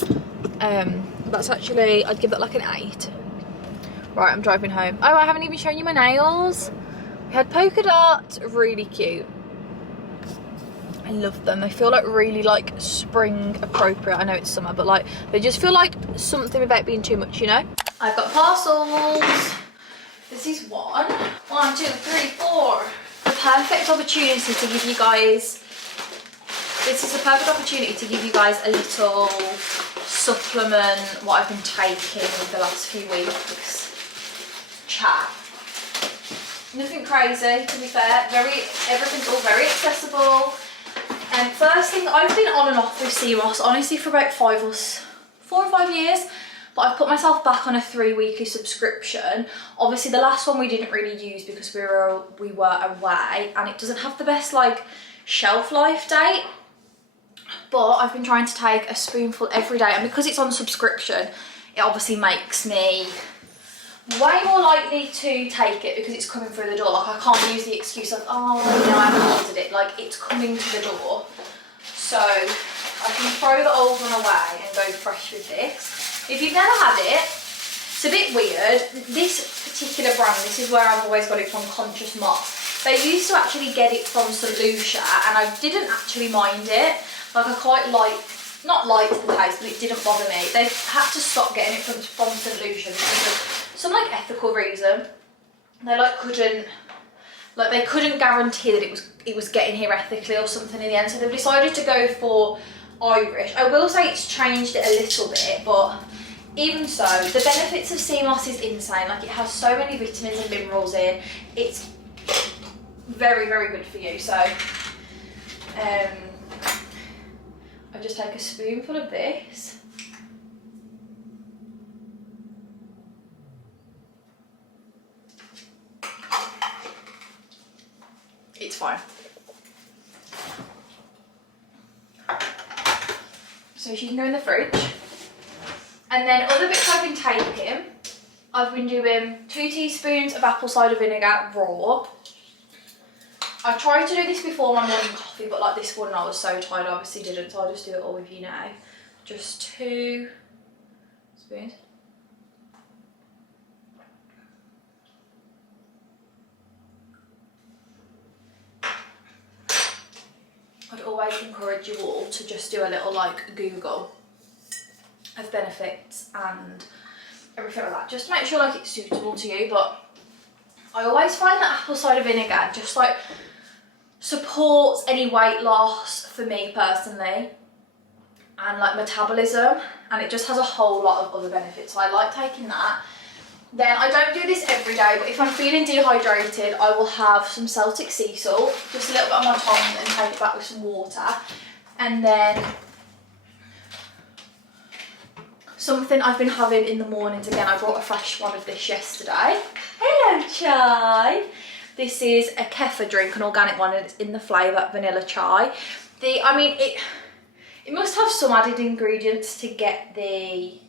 That's actually, I'd give that like an 8. Right, I'm driving home. Oh, I haven't even shown you my nails. We had polka dots, really cute. I love them. They feel like really like spring appropriate. I know it's summer, but like they just feel like something about being too much, you know? I've got parcels. This is one, two, three, four. The perfect opportunity to give you guys, this is the perfect opportunity to give you guys a little supplement, what I've been taking the last few weeks. Chat. Nothing crazy, to be fair. Everything's all very accessible. And first thing, I've been on and off with CMOS honestly for about 4 or 5 years, but I've put myself back on a 3 weekly subscription. Obviously the last one we didn't really use because we were away, and it doesn't have the best like shelf life date. But I've been trying to take a spoonful every day, and because it's on subscription, it obviously makes me way more likely to take it because it's coming through the door. Like I can't use the excuse of, oh, you know, I haven't ordered it. Like it's coming to the door. So I can throw the old one away and go fresh with this. If you've never had it, it's a bit weird. This particular brand, this is where I've always got it from, Conscious Moss. They used to actually get it from St. Lucia, and I didn't actually mind it. Like I quite not liked the taste, but it didn't bother me. They've had to stop getting it from St. Lucia because of some like ethical reason. They they couldn't guarantee that it was getting here ethically or something in the end, so they've decided to go for Irish. I will say it's changed it a little bit, but even so, the benefits of sea moss is insane. Like it has so many vitamins and minerals in. It's very, very good for you. So I just take a spoonful of this. It's fine. So she can go in the fridge. And then other bits I've been taking, I've been doing 2 teaspoons of apple cider vinegar raw. I tried to do this before my morning coffee, but like this morning I was so tired, I obviously didn't, so I'll just do it all with you now. Just 2 spoons. I'd always encourage you all to just do a little like Google of benefits and everything like that, just to make sure like it's suitable to you. But I always find that apple cider vinegar just like supports any weight loss for me personally, and like metabolism, and it just has a whole lot of other benefits, so I like taking that. Then I don't do this every day, but if I'm feeling dehydrated, I will have some Celtic sea salt, just a little bit on my tongue, and take it back with some water. And then something I've been having in the mornings, again, I brought a fresh one of this yesterday. Hello, Chai. This is a kefir drink, an organic one, and it's in the flavour vanilla chai. It must have some added ingredients to get the,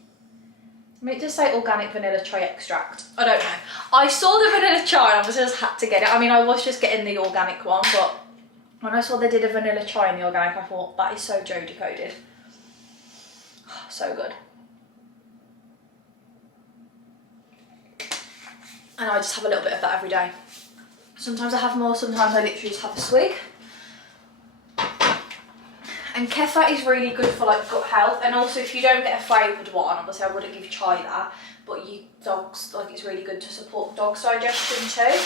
it does say organic vanilla chai extract. I don't know. I saw the vanilla chai and I just had to get it. I mean, I was just getting the organic one, but when I saw they did a vanilla chai in the organic, I thought, that is so Jodie coded. So good. And I just have a little bit of that every day. Sometimes I have more, sometimes I literally just have a swig. And kefir is really good for like gut health, and also if you don't get a flavoured one, obviously I wouldn't give chai that, but dogs, like it's really good to support dogs' digestion too.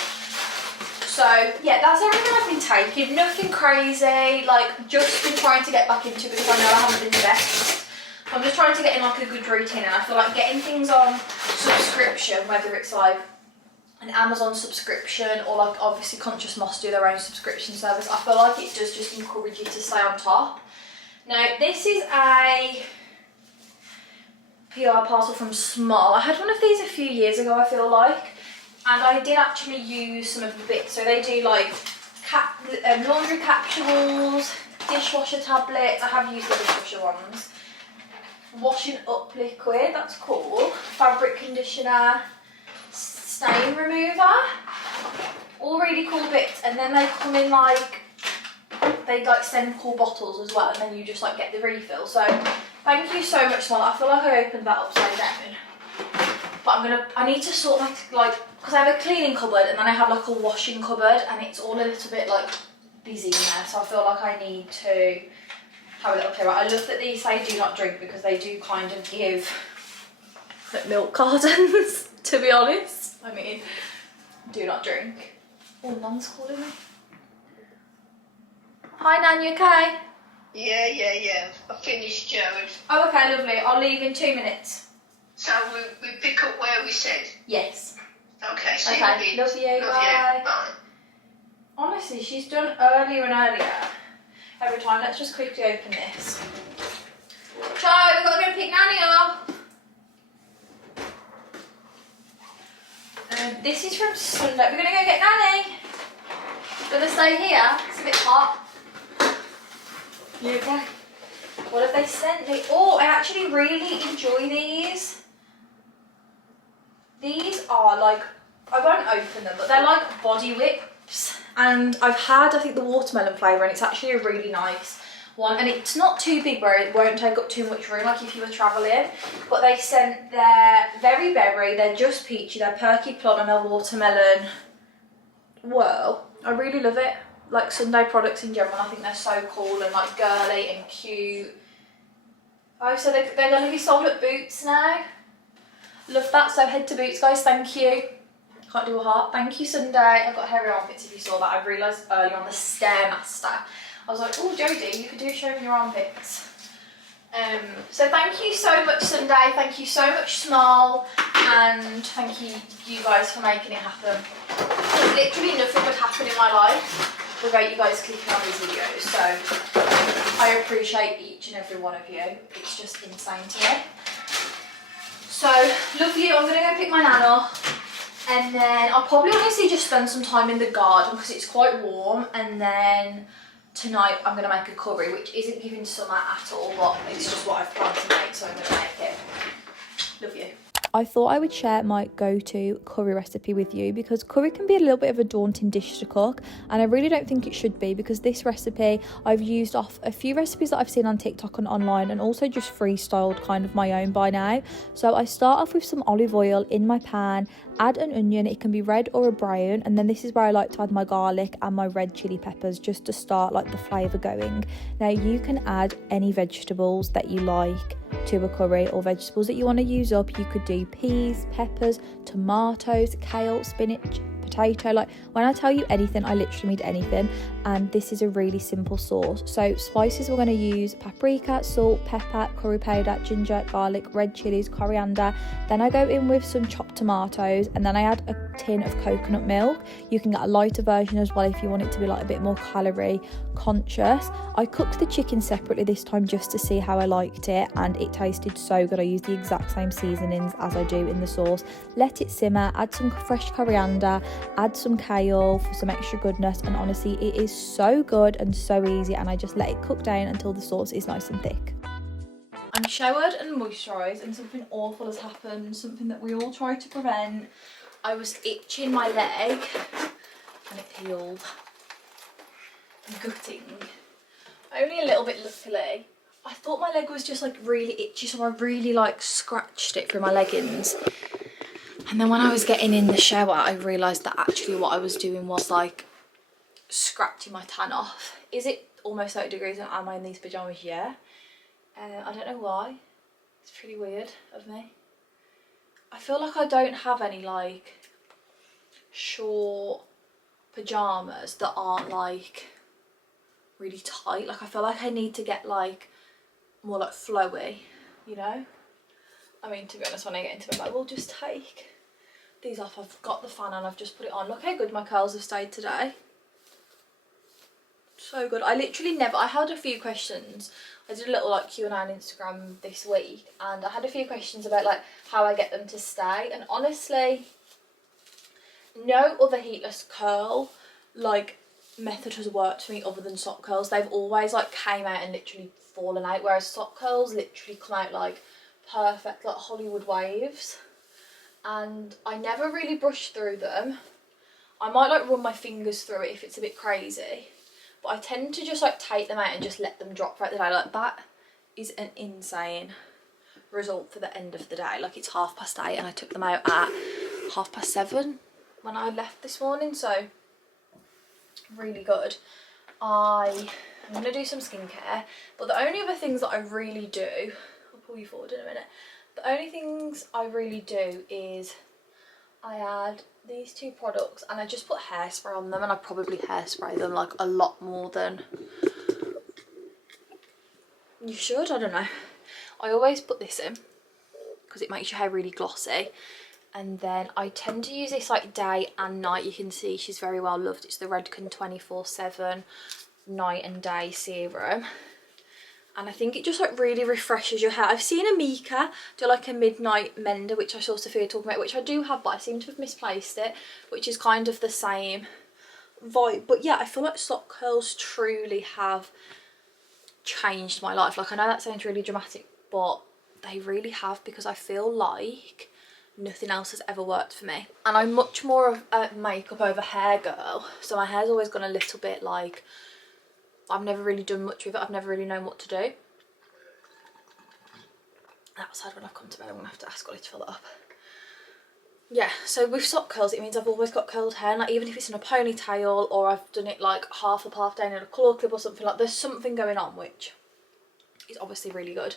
So yeah, that's everything I've been taking, nothing crazy, like just been trying to get back into it because I know I haven't been the best. I'm just trying to get in like a good routine, and I feel like getting things on subscription, whether it's like an Amazon subscription or like obviously Conscious Moss do their own subscription service, I feel like it does just encourage you to stay on top. Now this is a PR parcel from Small. I had one of these a few years ago, I feel like, and I did actually use some of the bits. So they do like laundry capsules, dishwasher tablets. I have used the dishwasher ones. Washing up liquid, that's cool. Fabric conditioner, stain remover, all really cool bits. And then they come in like, they like send cool bottles as well, and then you just like get the refill. So thank you so much, Small. I feel like I opened that upside down. But I need to sort like, because I have a cleaning cupboard and then I have like a washing cupboard, and it's all a little bit like busy in there, so I feel like I need to have a little clear out. I love that these say do not drink, because they do kind of give like milk cartons, to be honest. I mean, do not drink. Oh, Nan's calling me. Hi Nan, you okay? Yeah. I finished, Joe. Oh, okay, lovely. I'll leave in 2 minutes. So we pick up where we said. Yes. Okay, see you Okay, again. love you, Love bye. you. Bye. Honestly, she's done earlier and earlier every time. Let's just quickly open this. Charlie, we've got to go pick Nanny up. This is from Sunday. We're going to go get Nanny. Gonna stay here. It's a bit hot. You okay? What have they sent me? Oh, I actually really enjoy these. These are like, I won't open them, but they're like body whips. And I've had, I think, the watermelon flavour, and it's actually a really nice one. And it's not too big where it won't take up too much room, like if you were travelling. But they sent their very berry, they're just peachy, they're perky plum, and they're watermelon. Whoa, I really love it. Like Sunday products in general, I think they're so cool and like girly and cute. Oh, so they're going to be sold at Boots now. Love that. So head to Boots, guys. Thank you. Can't do a heart. Thank you, Sunday. I've got hairy armpits if you saw that. I realised earlier on the Stairmaster. I was like, oh, Jodie, you could do showing your armpits. So thank you so much, Sunday. Thank you so much, Small. And thank you guys for making it happen. Literally nothing would happen in my life without you guys clicking on these videos. So I appreciate each and every one of you. It's just insane to me. So love you. I'm going to go pick my nan up. And then I'll probably honestly just spend some time in the garden because it's quite warm. And then tonight I'm going to make a curry, which isn't giving summer at all, but it's just what I've planned to make, so I'm going to make it. Love you. I thought I would share my go-to curry recipe with you, because curry can be a little bit of a daunting dish to cook, and I really don't think it should be, because this recipe I've used off a few recipes that I've seen on TikTok and online, and also just freestyled kind of my own by now. So I start off with some olive oil in my pan, add an onion, it can be red or a brown, and then this is where I like to add my garlic and my red chili peppers just to start like the flavour going. Now you can add any vegetables that you like to a curry, or vegetables that you want to use up. You could do peas, peppers, tomatoes, kale, spinach, potato. Like when I tell you anything, I literally mean anything. And this is a really simple sauce. So spices, we're going to use paprika, salt, pepper, curry powder, ginger, garlic, red chilies, coriander. Then I go in with some chopped tomatoes, and then I add a tin of coconut milk. You can get a lighter version as well if you want it to be like a bit more calorie conscious. I cooked the chicken separately this time just to see how I liked it, and it tasted so good. I used the exact same seasonings as I do in the sauce. Let it simmer, add some fresh coriander, add some kale for some extra goodness, and honestly it is so good and so easy, and I just let it cook down until the sauce is nice and thick. I'm showered and moisturised, and something awful has happened, something that we all try to prevent. I was itching my leg and it healed. Gutting. Only a little bit, luckily. I thought my leg was just like really itchy, so I really like scratched it through my leggings. And then when I was getting in the shower, I realised that actually what I was doing was like scratching my tan off. Is it almost 30 degrees and am I in these pyjamas? Yeah. I don't know why. It's pretty weird of me. I feel like I don't have any like short pyjamas that aren't like really tight. Like I feel like I need to get like more like flowy, you know? I mean, to be honest, when I get into bed I will just take these off. I've got the fan and I've just put it on. Look how good my curls have stayed today. So good. I literally never, I had a few questions. I did a little like Q&A on Instagram this week, and I had a few questions about like how I get them to stay, and honestly no other heatless curl like method has worked for me other than sock curls. They've always like came out and literally fallen out, whereas sock curls literally come out like perfect, like Hollywood waves, and I never really brush through them. I might like run my fingers through it if it's a bit crazy, but I tend to just like take them out and just let them drop throughout the day. Like that is an insane result for the end of the day. Like, it's 8:30 and I took them out at 7:30 when I left this morning, so really good. I'm going to do some skincare, but the only other things that I really do, I'll pull you forward in a minute, the only things I really do is I add these 2 products and I just put hairspray on them, and I probably hairspray them like a lot more than you should, I don't know. I always put this in because it makes your hair really glossy, and then I tend to use this like day and night. You can see she's very well loved. It's the Redken 24/7 night and day serum, and I think it just like really refreshes your hair. I've seen Amika do like a midnight mender, which I saw Sophia talking about, which I do have, but I seem to have misplaced it, which is kind of the same vibe. But yeah, I feel like sock curls truly have changed my life. Like, I know that sounds really dramatic, but they really have, because I feel like nothing else has ever worked for me, and I'm much more of a makeup over hair girl, so my hair's always gone a little bit like, I've never really done much with it. I've never really known what to do. Outside when I've come to bed, I'm gonna have to ask Ollie to fill that up. Yeah, so with sock curls, it means I've always got curled hair, and like, even if it's in a ponytail or I've done it like half up, half down in a claw clip or something, like, there's something going on, which is obviously really good.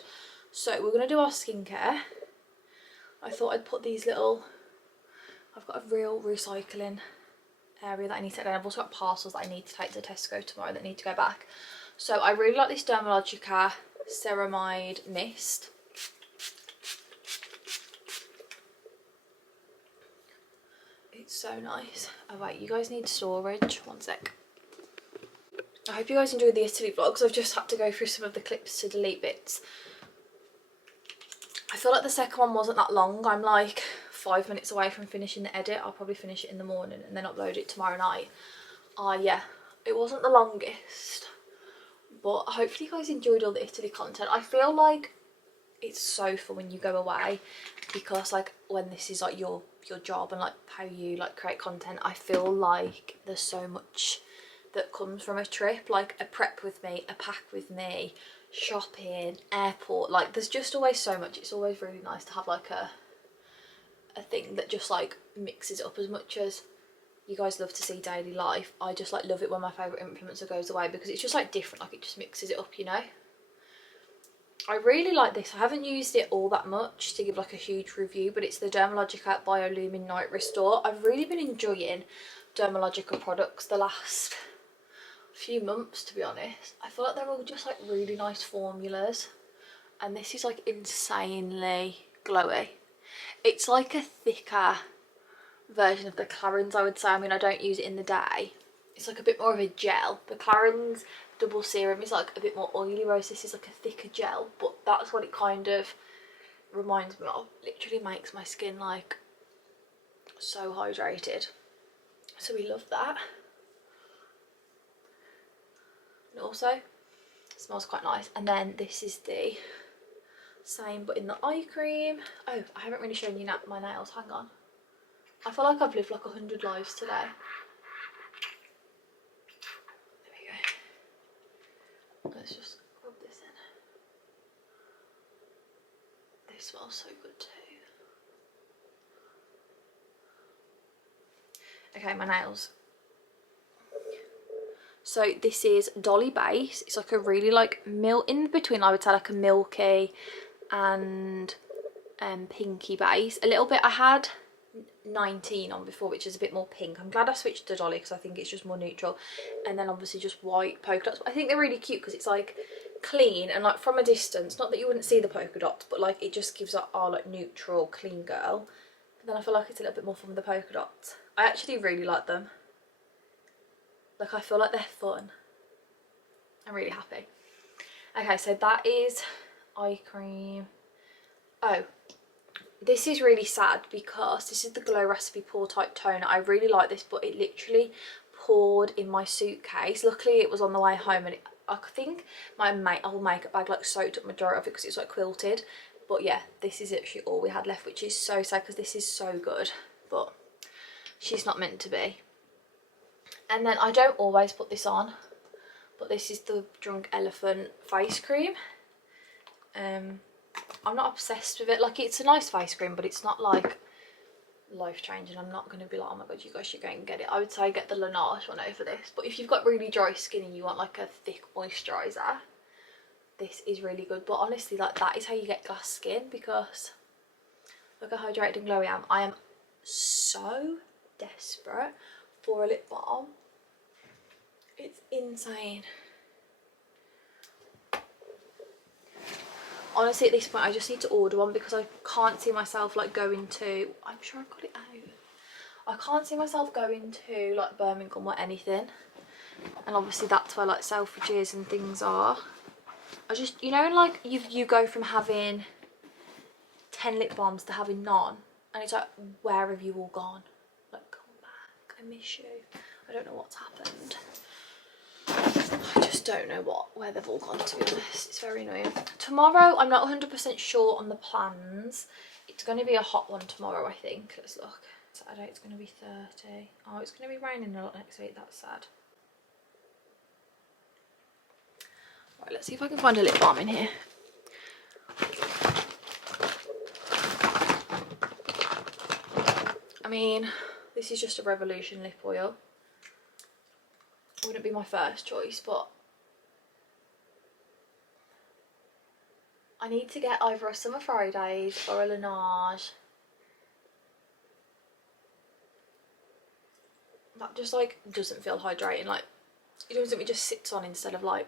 So we're gonna do our skincare. I thought I'd put these little, I've got a real recycling area that I need to take down. I've also got parcels that I need to take to Tesco tomorrow that need to go back. So I really like this Dermalogica Ceramide Mist. It's so nice. Oh wait, you guys need storage. One sec. I hope you guys enjoyed the Italy vlogs. I've just had to go through some of the clips to delete bits. I feel like the second one wasn't that long. I'm like 5 minutes away from finishing the edit. I'll probably finish it in the morning and then upload it tomorrow night. Yeah, it wasn't the longest, but hopefully you guys enjoyed all the Italy content. I feel like it's so fun when you go away, because like, when this is like your job and like how you like create content, I feel like there's so much that comes from a trip, like a prep with me, a pack with me, shopping, airport, like there's just always so much. It's always really nice to have like a thing that just like mixes it up. As much as you guys love to see daily life, I just like love it when my favourite influencer goes away, because it's just like different, like it just mixes it up, you know. I really like this. I haven't used it all that much to give like a huge review, but it's the Dermalogica Biolumin Night Restore. I've really been enjoying Dermalogica products the last few months, to be honest. I feel like they're all just like really nice formulas, and this is like insanely glowy. It's like a thicker version of the Clarins, I would say. I mean, I don't use it in the day. It's like a bit more of a gel. The Clarins double serum is like a bit more oily, whereas this is like a thicker gel, but that's what it kind of reminds me of. Literally makes my skin like so hydrated, so we love that. And also it smells quite nice. And then this is the same but in the eye cream. Oh, I haven't really shown you my nails. Hang on, I feel like I've lived like 100 lives today. Let's just rub this in. They smell so good too. Okay, my nails. So this is Dolly Base. It's like a really like in between, I would say like a milky and pinky base. A little bit. I had 19 on before, which is a bit more pink. I'm glad I switched to Dolly because I think it's just more neutral. And then obviously just white polka dots. But I think they're really cute because it's like clean and like from a distance, not that you wouldn't see the polka dots, but like it just gives our like neutral clean girl. But then I feel like it's a little bit more fun with the polka dots. I actually really like them. Like, I feel like they're fun. I'm really happy. Okay, so that is eye cream. Oh, this is really sad because this is the Glow Recipe Pore Type Toner. I really like this, but it literally poured in my suitcase. Luckily, it was on the way home, and I think my whole makeup bag like soaked up majority of it because it's like quilted. But yeah, this is actually all we had left, which is so sad because this is so good, but she's not meant to be. And then I don't always put this on, but this is the Drunk Elephant face cream. I'm not obsessed with it. Like, it's a nice face cream, but it's not like life-changing. I'm not going to be like, oh my god, you guys should go and get it. I would say get the Laneige one over this. But if you've got really dry skin and you want like a thick moisturiser, this is really good. But honestly, like, that is how you get glass skin, because look how hydrated and glowy I am. I am so desperate for a lip balm. It's insane. Honestly, at this point, I just need to order one because I can't see myself like going to, I'm sure I've got it out. I can't see myself going to like Birmingham or anything. And obviously that's where like Selfridges and things are. I just, you know, like you go from having 10 lip balms to having none. And it's like, where have you all gone? Like, come back, I miss you. I don't know what's happened. I just don't know where they've all gone, to be honest. It's very annoying. Tomorrow, I'm not 100% sure on the plans. It's going to be a hot one tomorrow, I think. Let's look. Saturday, it's going to be 30. Oh, it's going to be raining a lot next week. That's sad. Right, let's see if I can find a lip balm in here. I mean, this is just a Revolution lip oil. Wouldn't be my first choice, but I need to get either a Summer Fridays or a Laneige. That just like doesn't feel hydrating. Like, it doesn't, it just sits on instead of like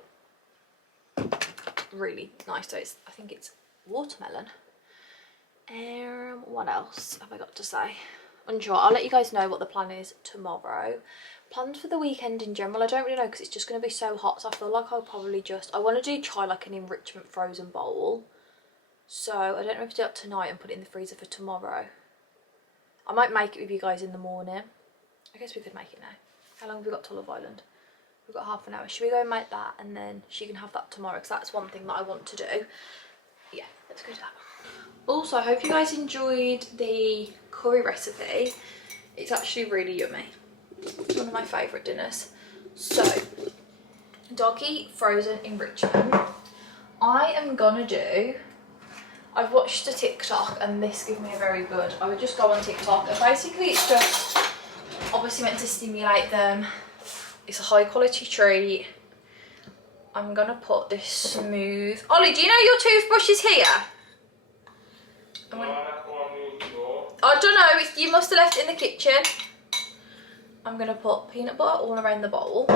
really nice. So I think it's watermelon. What else have I got to say? Unsure. I'll let you guys know what the plan is tomorrow. Plans for the weekend in general, I don't really know because it's just going to be so hot, so I feel like I'll probably just, I want to try like an enrichment frozen bowl, so I don't know if to do that tonight and put it in the freezer for tomorrow. I might make it with you guys in the morning. I guess we could make it now. How long have we got to Love Island? We've got half an hour. Should we go and make that and then she can have that tomorrow, because that's one thing that I want to do. Yeah, let's go do that. Also, I hope you guys enjoyed the curry recipe. It's actually really yummy. It's one of my favourite dinners. So, doggy frozen enrichment. I am gonna do, I've watched a TikTok and this gave me a very good, I would just go on TikTok and basically it's just obviously meant to stimulate them. It's a high quality treat. I'm gonna put this smooth, Ollie, do you know your toothbrush is here? I don't know, you must have left it in the kitchen. I'm going to put peanut butter all around the bowl.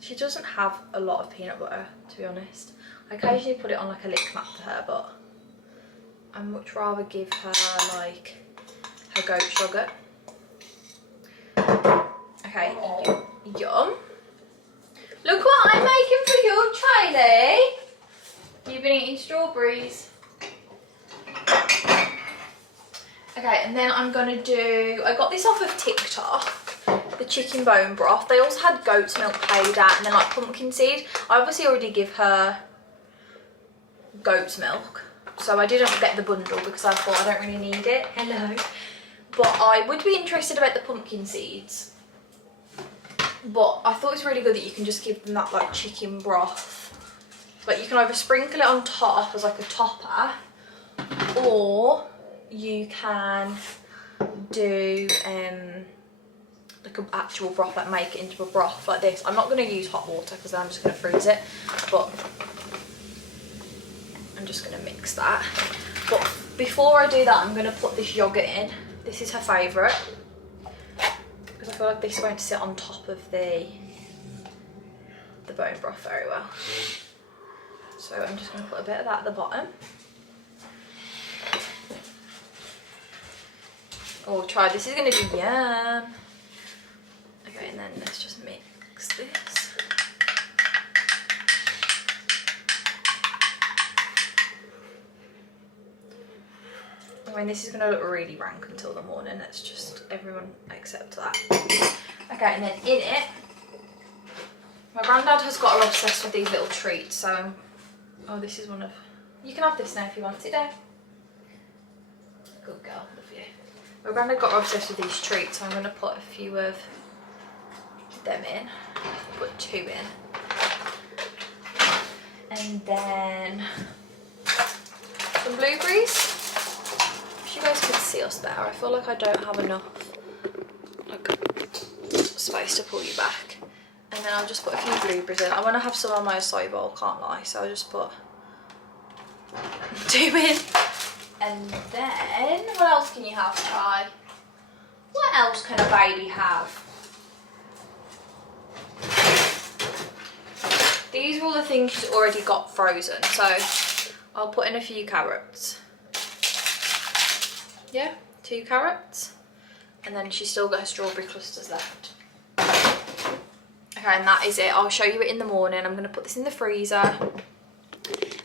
She doesn't have a lot of peanut butter, to be honest. I occasionally put it on like a lick mat for her, but I'd much rather give her like her goat sugar. Okay, yum. Look what I'm making for you, Charlie. You've been eating strawberries. Okay, and then I'm gonna do, I got this off of TikTok, the chicken bone broth. They also had goat's milk powder and then like pumpkin seed. I obviously already give her goat's milk, so I didn't get the bundle because I thought I don't really need it. Hello. But I would be interested about the pumpkin seeds. But I thought it's really good that you can just give them that like chicken broth. Like, you can either sprinkle it on top as like a topper, or you can do like an actual broth, like make it into a broth like this. I'm not going to use hot water because I'm just going to freeze it, but I'm just going to mix that. But before I do that, I'm going to put this yogurt in. This is her favourite because I feel like this won't sit on top of the bone broth very well. So I'm just going to put a bit of that at the bottom. Oh, try, this is going to be yum. Okay, and then let's just mix this. I mean, this is going to look really rank until the morning. Let's just, everyone accept that. Okay, and then in it, my granddad has got her obsessed with these little treats, so, oh, this is one of, you can have this now if you want it, Dave. Good girl, love you. My granddad got her obsessed with these treats, so I'm going to put a few of them in. Put 2 in. And then some blueberries. Wish you guys could see us better. I feel like I don't have enough like space to pull you back. And then I'll just put a few blueberries in. I want to have some on my acai bowl, can't lie. So I'll just put 2 in. And then what else can you have, Ty? What else can a baby have? These are all the things she's already got frozen, so I'll put in a few carrots. Yeah, 2 carrots. And then she's still got her strawberry clusters left. Okay, and that is it. I'll show you it in the morning. I'm going to put this in the freezer.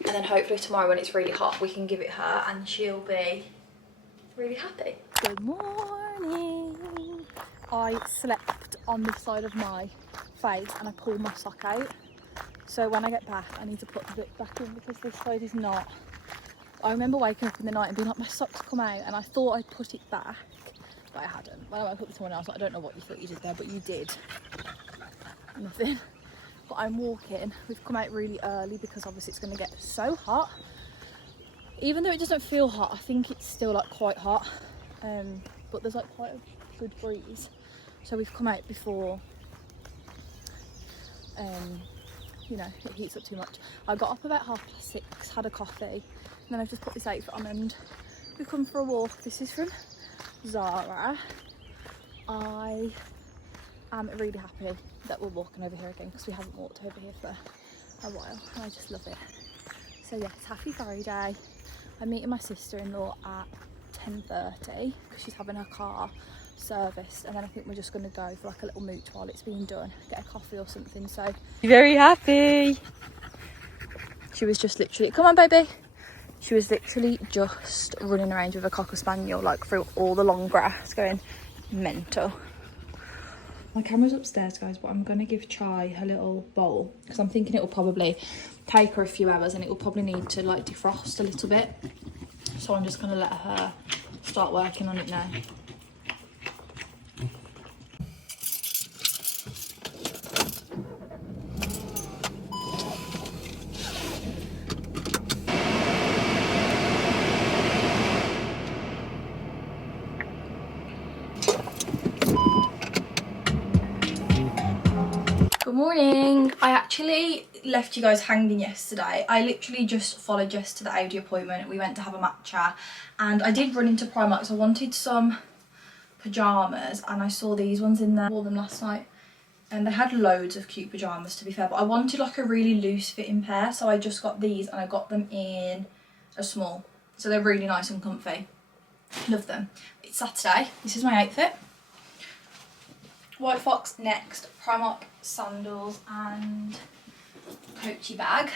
And then hopefully tomorrow when it's really hot, we can give it her and she'll be really happy. Good morning. I slept on this side of my face and I pulled my sock out. So when I get back, I need to put the bit back in because this side is not. I remember waking up in the night and being like, my socks come out, and I thought I'd put it back, but I hadn't. When I woke up this morning, I was like, I don't know what you thought you did there, but you did. Nothing. But I'm walking. We've come out really early because obviously it's going to get so hot. Even though it doesn't feel hot, I think it's still like quite hot. But there's like quite a good breeze. So we've come out before you know, it heats up too much. I got up about 6:30, had a coffee, and then I've just put this outfit on and we've come for a walk. This is from Zara. I am really happy that we're walking over here again because we haven't walked over here for a while and I just love it. So yes, happy Friday. I'm meeting my sister-in-law at 10:30 because she's having her car serviced, and then I think we're just going to go for like a little mooch while it's being done, get a coffee or something. So very happy. She was just literally, come on baby, she was literally just running around with a cocker spaniel like through all the long grass, going mental. My camera's upstairs, guys, but I'm going to give Chai her little bowl because I'm thinking it will probably take her a few hours and it will probably need to like defrost a little bit, so I'm just going to let her start working on it now. Good morning. I actually left you guys hanging yesterday. I literally just followed Jess to the Audi appointment. We went to have a matcha and I did run into Primark because I wanted some pyjamas and I saw these ones in there. I wore them last night and they had loads of cute pyjamas, to be fair, but I wanted like a really loose fitting pair, so I just got these and I got them in a small. So they're really nice and comfy. Love them. It's Saturday. This is my outfit. White Fox next, Primark sandals and Coachy bag,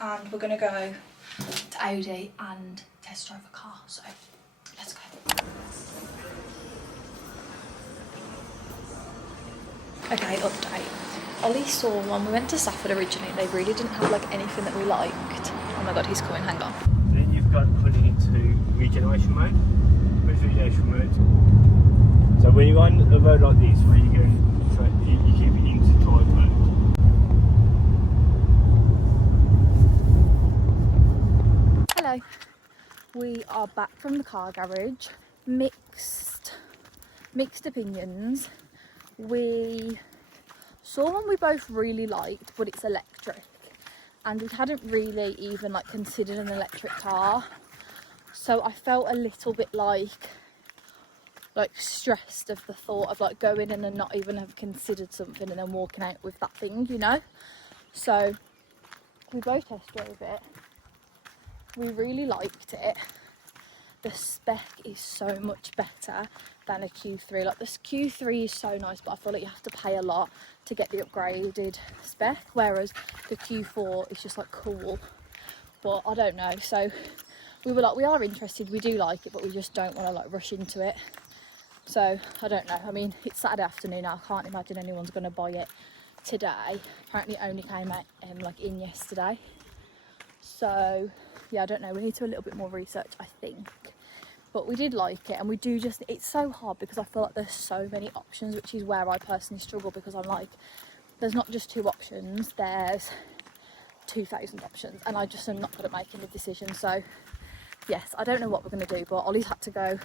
and we're gonna go to Audi and test drive a car, so let's go. Okay, update. Ollie saw one. We went to Stafford originally. They really didn't have like anything that we liked. Oh my god, he's coming, hang on. Then you've got putting into regeneration mode. Where's regeneration mode? So when you're on a road like this, where you go, you keep it into drive mode. Hello. We are back from the car garage. Mixed opinions. We saw one we both really liked, but it's electric, and we hadn't really even like considered an electric car, so I felt a little bit like stressed of the thought of like going in and not even have considered something and then walking out with that thing, you know. So we both test drove it. We really liked it. The spec is so much better than a Q3. Like this Q3 is so nice, but I feel like you have to pay a lot to get the upgraded spec, whereas the Q4 is just like cool. But I don't know, so we were like, we are interested, we do like it, but we just don't want to like rush into it. So I don't know, I mean it's Saturday afternoon now, I can't imagine anyone's going to buy it today. Apparently it only came out like in yesterday, so yeah, I don't know, we need to do a little bit more research, I think. But we did like it, and we do just, it's so hard because I feel like there's so many options, which is where I personally struggle, because I'm like, there's not just 2 options, there's 2,000 options, and I just am not good at making a decision. So yes, I don't know what we're going to do, but Ollie's had to go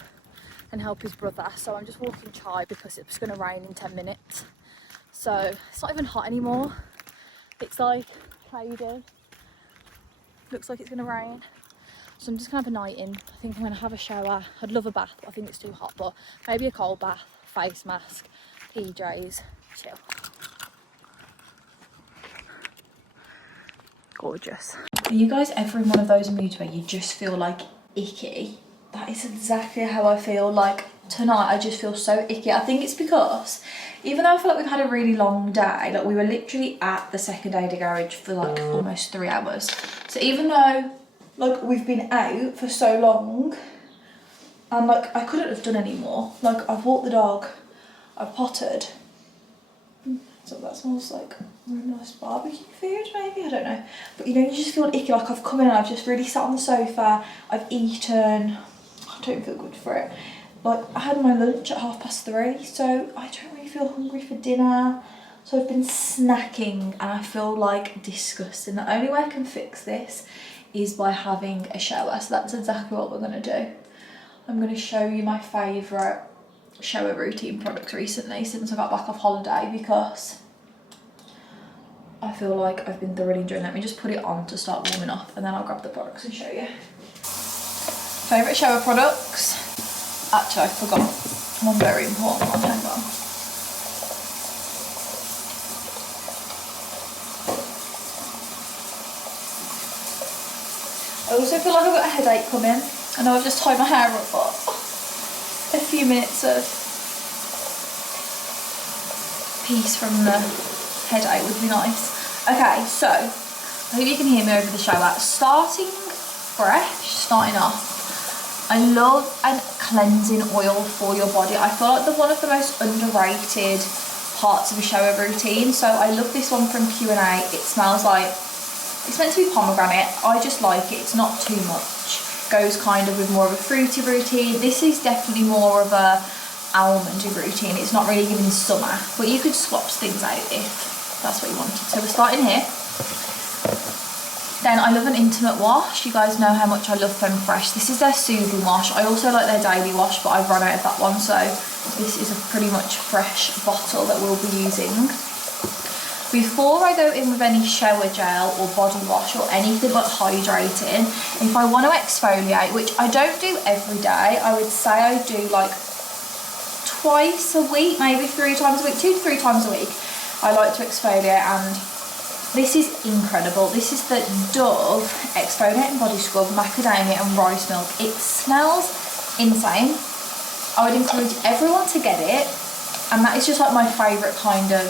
and help his brother, so I'm just walking Chai because it's going to rain in 10 minutes. So it's not even hot anymore, it's like cloudy, looks like it's going to rain. So I'm just going to have a night in. I think I'm going to have a shower. I'd love a bath, but I think it's too hot, but maybe a cold bath, face mask, PJs, chill. Gorgeous. Are you guys ever in one of those moods where you just feel like icky? That is exactly how I feel. Like tonight I just feel so icky. I think it's because even though I feel like we've had a really long day, like we were literally at the second aid garage for like almost 3 hours. So even though like we've been out for so long and like I couldn't have done any more. Like I've walked the dog, I've potted. So that smells like really nice barbecue food maybe, I don't know. But you know, you just feel icky, like I've come in and I've just really sat on the sofa, I've eaten, I don't feel good for it. Like I had my lunch at 3:30, so I don't really feel hungry for dinner. So I've been snacking and I feel like disgusting. The only way I can fix this is by having a shower. So that's exactly what we're gonna do. I'm gonna show you my favourite shower routine products recently since I got back off holiday, because I feel like I've been thoroughly enjoying it. Let me just put it on to start warming up and then I'll grab the products and show you. Favourite shower products? Actually, I forgot one very important one, hang on. I also feel like I've got a headache coming. I know I've just tied my hair up, but a few minutes of peace from the headache would be nice. Okay, so I hope you can hear me over the shower. Starting starting off, I love a cleansing oil for your body. I feel like they're one of the most underrated parts of a shower routine. So I love this one from Q&A. It smells like, it's meant to be pomegranate. I just like it, it's not too much. Goes kind of with more of a fruity routine. This is definitely more of a almondy routine. It's not really giving summer, but you could swap things out if that's what you wanted. So we're starting here. Then I love an intimate wash. You guys know how much I love Femme Fresh. This is their soothing wash. I also like their daily wash, but I've run out of that one, so this is a pretty much fresh bottle that we'll be using. Before I go in with any shower gel or body wash or anything like hydrating, if I want to exfoliate, which I don't do every day, I would say I do like twice a week, maybe 3 times a week, 2 to 3 times a week. I like to exfoliate, and this is incredible. This is the Dove Exfoliating Body Scrub, Macadamia and Rice Milk. It smells insane. I would encourage everyone to get it, and that is just like my favourite kind of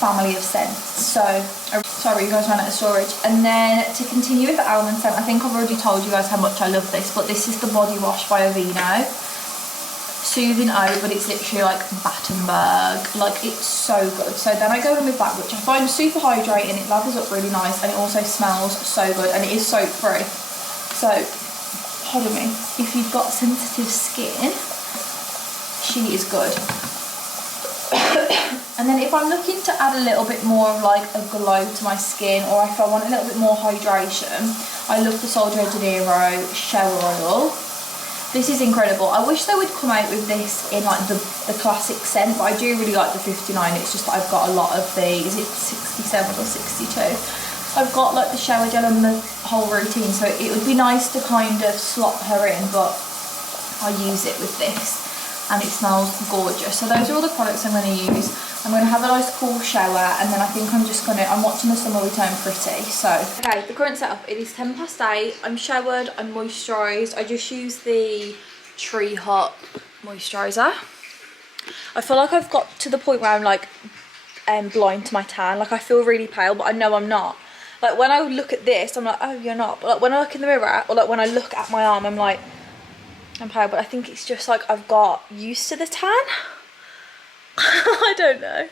family of scents. So sorry, you guys ran out of storage. And then to continue with the almond scent, I think I've already told you guys how much I love this, but this is the body wash by Aveeno. Soothing oat, but it's literally like Battenberg, like it's so good. So then I go in with that, which I find super hydrating. It lathers up really nice, and it also smells so good, and it is soap free. So pardon me, if you've got sensitive skin, she is good. And then if I'm looking to add a little bit more of like a glow to my skin, or if I want a little bit more hydration, I love the Sol de Janeiro shower oil. This is incredible. I wish they would come out with this in like the classic scent, but I do really like the 59. It's just that I've got a lot of the, is it 67 or 62? I've got like the shower gel and the whole routine, so it would be nice to kind of slot her in, but I use it with this and it smells gorgeous. So those are all the products I'm going to use. I'm going to have a nice cool shower, and then I think I'm watching the summer return pretty. So okay, the current setup, it is 8:10. I'm showered, I'm moisturised. I just use the Tree Hut moisturiser. I feel like I've got to the point where I'm like blind to my tan. Like I feel really pale, but I know I'm not. Like when I look at this, I'm like, oh, you're not. But like when I look in the mirror, or like when I look at my arm, I'm like, I'm pale. But I think it's just like I've got used to the tan. I don't know,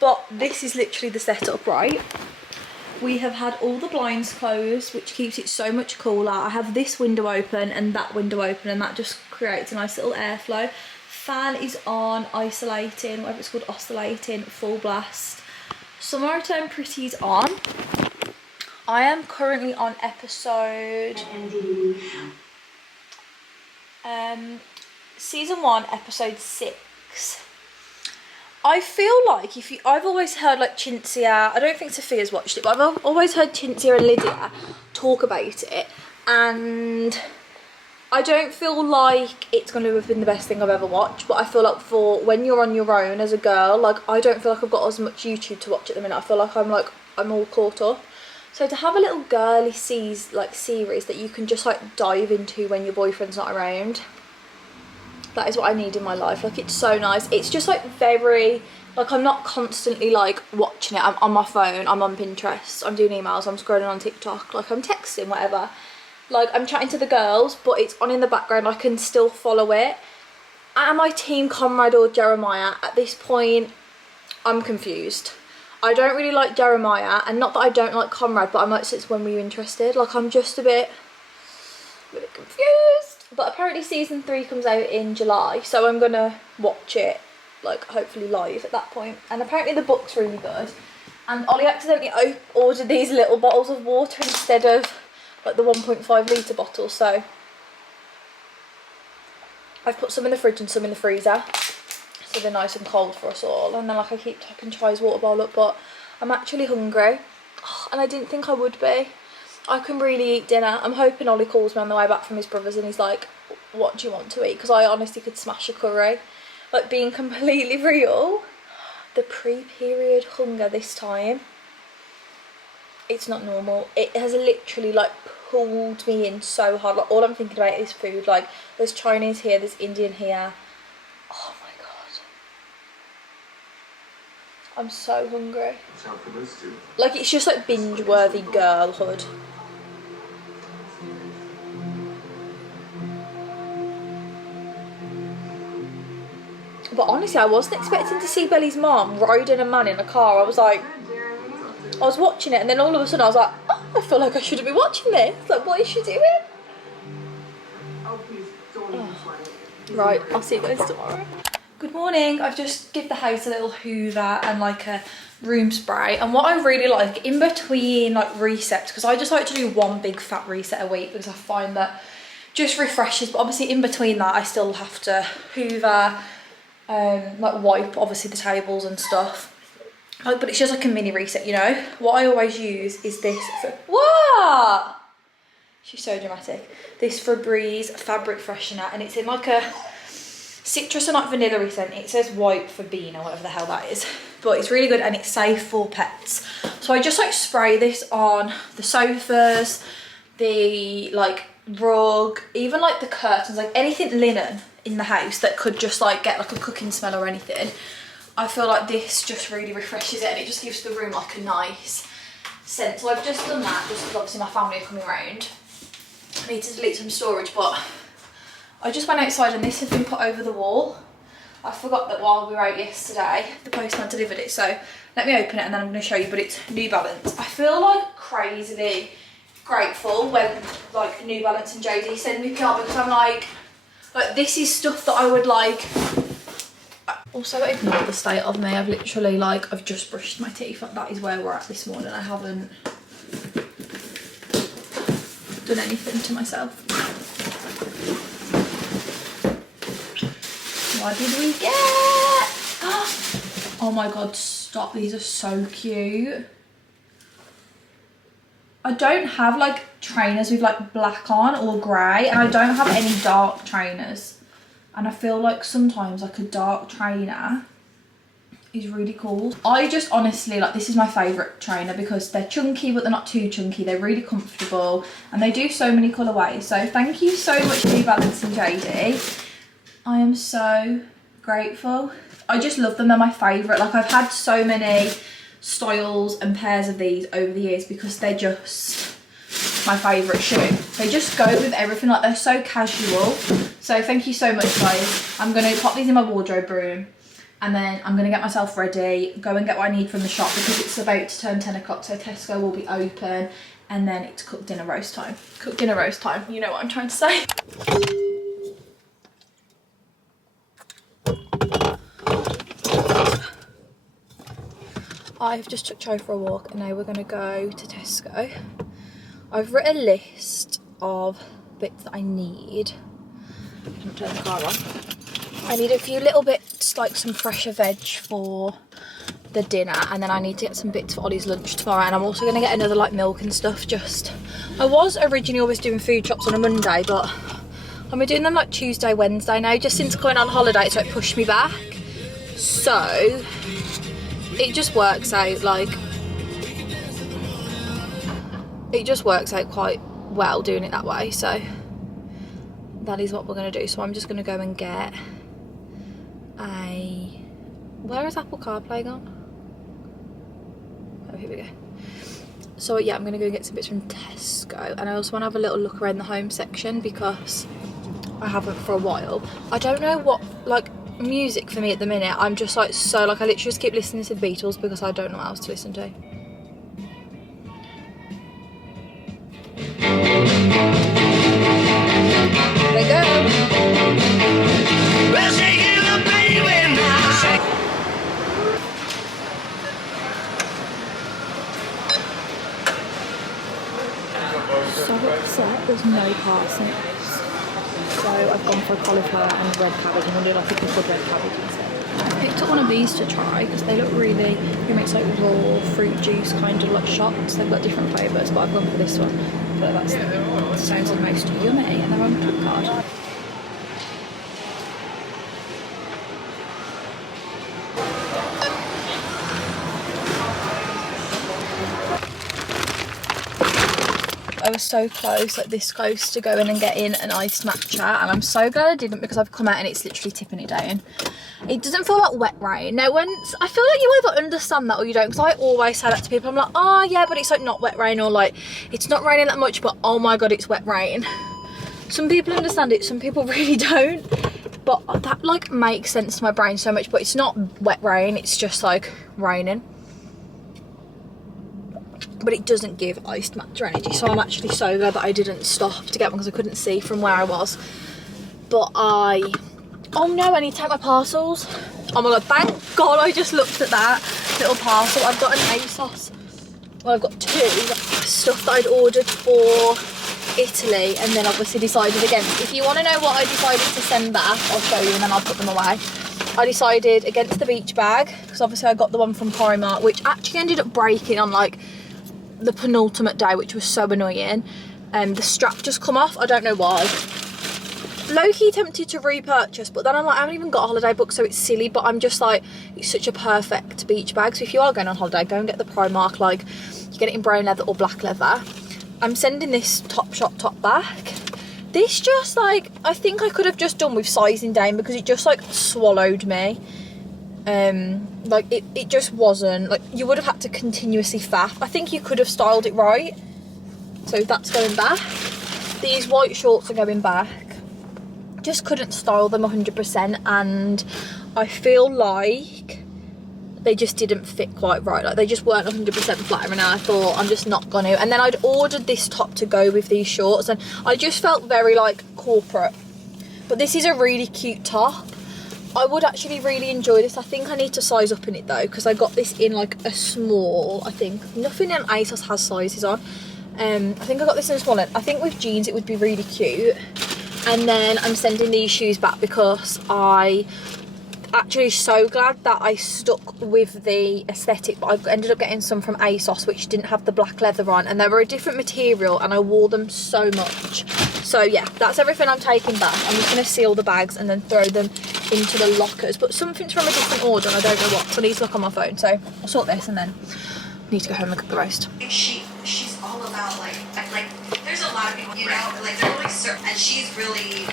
but this is literally the setup, right? We have had all the blinds closed, which keeps it so much cooler. I have this window open and that window open, and that just creates a nice little airflow. Fan is on, isolating, whatever it's called, oscillating, full blast. Summer Return Pretty is on. I am currently on episode season 1, episode 6. I feel like I've always heard like Cinzia, I don't think Sophia's watched it, but I've always heard Cinzia and Lydia talk about it, and I don't feel like it's going to have been the best thing I've ever watched, but I feel like for when you're on your own as a girl, like I don't feel like I've got as much YouTube to watch at the minute. I feel like I'm all caught up. So to have a little girly series that you can just like dive into when your boyfriend's not around, that is what I need in my life. Like, it's so nice. It's just like very, like, I'm not constantly like watching it. I'm on my phone, I'm on Pinterest, I'm doing emails, I'm scrolling on TikTok, like I'm texting, whatever. Like, I'm chatting to the girls, but it's on in the background. I can still follow it. Am I team Conrad or Jeremiah? At this point, I'm confused. I don't really like Jeremiah, and not that I don't like Conrad, but I'm like, since when were you interested? Like, I'm just a bit confused. But apparently season 3 comes out in July, so I'm gonna watch it, like, hopefully live at that point. And apparently the book's really good. And Ollie accidentally ordered these little bottles of water instead of like the 1.5 litre bottle, so I've put some in the fridge and some in the freezer, so they're nice and cold for us all. And then, like, I keep topping Chai's water bowl up, but I'm actually hungry, and I didn't think I would be. I can really eat dinner. I'm hoping Ollie calls me on the way back from his brother's and he's like, what do you want to eat? Because I honestly could smash a curry. Like, being completely real, the pre-period hunger this time, it's not normal. It has literally like pulled me in so hard. Like, all I'm thinking about is food. Like, there's Chinese here, there's Indian here. Oh my god, I'm so hungry. Like, it's just like binge worthy girlhood. But honestly, I wasn't expecting to see Belly's mom riding a man in a car. I was like, I was watching it, and then all of a sudden I was like, oh, I feel like I shouldn't be watching this. Like, what is she doing? Oh. Right, I'll see you guys tomorrow. Good morning. I've just given the house a little hoover and like a room spray. And what I really like in between like resets, because I just like to do one big fat reset a week because I find that just refreshes. But obviously in between that, I still have to hoover, like wipe obviously the tables and stuff. Like, but it's just like a mini reset, you know. What I always use is this. What? She's so dramatic. This Febreze fabric freshener, and it's in like a citrus and like vanilla scent. It says white Fabina, whatever the hell that is, but it's really good and it's safe for pets. So I just like spray this on the sofas, the like rug, even like the curtains, like anything linen in the house that could just like get like a cooking smell or anything. I feel like this just really refreshes it and it just gives the room like a nice scent. So I've just done that just because obviously my family are coming around. I need to delete some storage, but I just went outside and this has been put over the wall. I forgot that while we were out yesterday, the postman delivered it. So let me open it and then I'm going to show you, but it's New Balance. I feel like crazily grateful when like New Balance and JD send me PR, because I'm like this is stuff that I would like. Also, ignore the state of me. I've literally like, I've just brushed my teeth. That is where we're at this morning. I haven't done anything to myself. What did we get? Oh my god, stop. These are so cute. I don't have like trainers with like black on or grey, and I don't have any dark trainers. And I feel like sometimes like a dark trainer is really cool. I just honestly, like, this is my favourite trainer because they're chunky but they're not too chunky. They're really comfortable and they do so many colourways. So thank you so much, New Balance and JD. I am so grateful. I just love them. They're my favourite. Like, I've had so many styles and pairs of these over the years because they're just my favourite shoe. They just go with everything. Like, they're so casual. So thank you so much, guys. I'm going to pop these in my wardrobe room and then I'm going to get myself ready, go and get what I need from the shop because it's about to turn 10 o'clock, so Tesco will be open, and then it's cook dinner roast time. Cook dinner roast time, you know what I'm trying to say. I've just took Cho for a walk and now we're going to go to Tesco. I've written a list of bits that I need. I'm turn the car on. I need a few little bits, like some fresher veg for the dinner, and then I need to get some bits for Ollie's lunch tomorrow, and I'm also going to get another like milk and stuff. Just, I was originally always doing food shops on a Monday, but I'm doing them like Tuesday, Wednesday now, just since going on holiday, so it pushed me back. So it just works out like, it just works out quite well doing it that way. So that is what we're going to do. So I'm just going to go and get a, where is Apple CarPlay gone? Oh, here we go. So yeah, I'm going to go get some bits from Tesco, and I also want to have a little look around the home section because I haven't for a while. I don't know what, like, music for me at the minute, I'm just like, so like, I literally just keep listening to the Beatles because I don't know what else to listen to. There we go. So upset there's no parsnips, so I've gone for a cauliflower and red cabbage. I'm going to do like a pickled red cabbage instead. I picked up one of these to try because they look really, you makes like raw fruit juice kind of like shots. They've got different flavours, but I've gone for this one. But that sounds the most yummy, and they're on Club Card. I was so close, like this close to going and getting an iced matcha, and I'm so glad I didn't because I've come out and it's literally tipping it down. It doesn't feel like wet rain. Now, once I feel like you either understand that or you don't, because I always say that to people. I'm like, oh yeah, but it's like not wet rain, or like it's not raining that much, but oh my god, it's wet rain. Some people understand it, some people really don't, but that like makes sense to my brain so much. But it's not wet rain, it's just like raining. But it doesn't give iced matcha energy, so I'm actually so glad that I didn't stop to get one because I couldn't see from where I was. But oh no, I need to take my parcels. Oh my god, thank god I just looked at that little parcel. I've got an ASOS, well I've got two stuff that I'd ordered for Italy, and then obviously decided against. If you want to know what I decided to send back, I'll show you and then I'll put them away. I decided against the beach bag because obviously I got the one from Primark, which actually ended up breaking on like the penultimate day, which was so annoying. The strap just come off, I don't know why. Low-key tempted to repurchase, but then I'm like, I haven't even got a holiday book, so it's silly. But I'm just like, it's such a perfect beach bag. So if you are going on holiday, go and get the Primark, like you get it in brown leather or black leather. I'm sending this Topshop top back. This just like, I think I could have just done with sizing down because it just like swallowed me. Like it just wasn't, like you would have had to continuously faff. I think you could have styled it right. So that's going back. These white shorts are going back. Just couldn't style them 100%, and I feel like they just didn't fit quite right. Like they just weren't 100% flattering, and I thought I'm just not gonna. And then I'd ordered this top to go with these shorts, and I just felt very like corporate. But this is a really cute top. I would actually really enjoy this. I think I need to size up in it though, because I got this in like a small, I think. Nothing in ASOS has sizes on. I think I got this in a small, and I think with jeans it would be really cute. And then I'm sending these shoes back because I actually so glad that I stuck with the aesthetic, but I ended up getting some from ASOS which didn't have the black leather on, and they were a different material and I wore them so much. So yeah, that's everything I'm taking back. I'm just going to seal the bags and then throw them into the lockers, but something's from a different order and I don't know what, so I need to look on my phone. So I'll sort this and then I need to go home and cook the roast. She's all about like there's a lot of people, you know, like they're really certain, and she's really.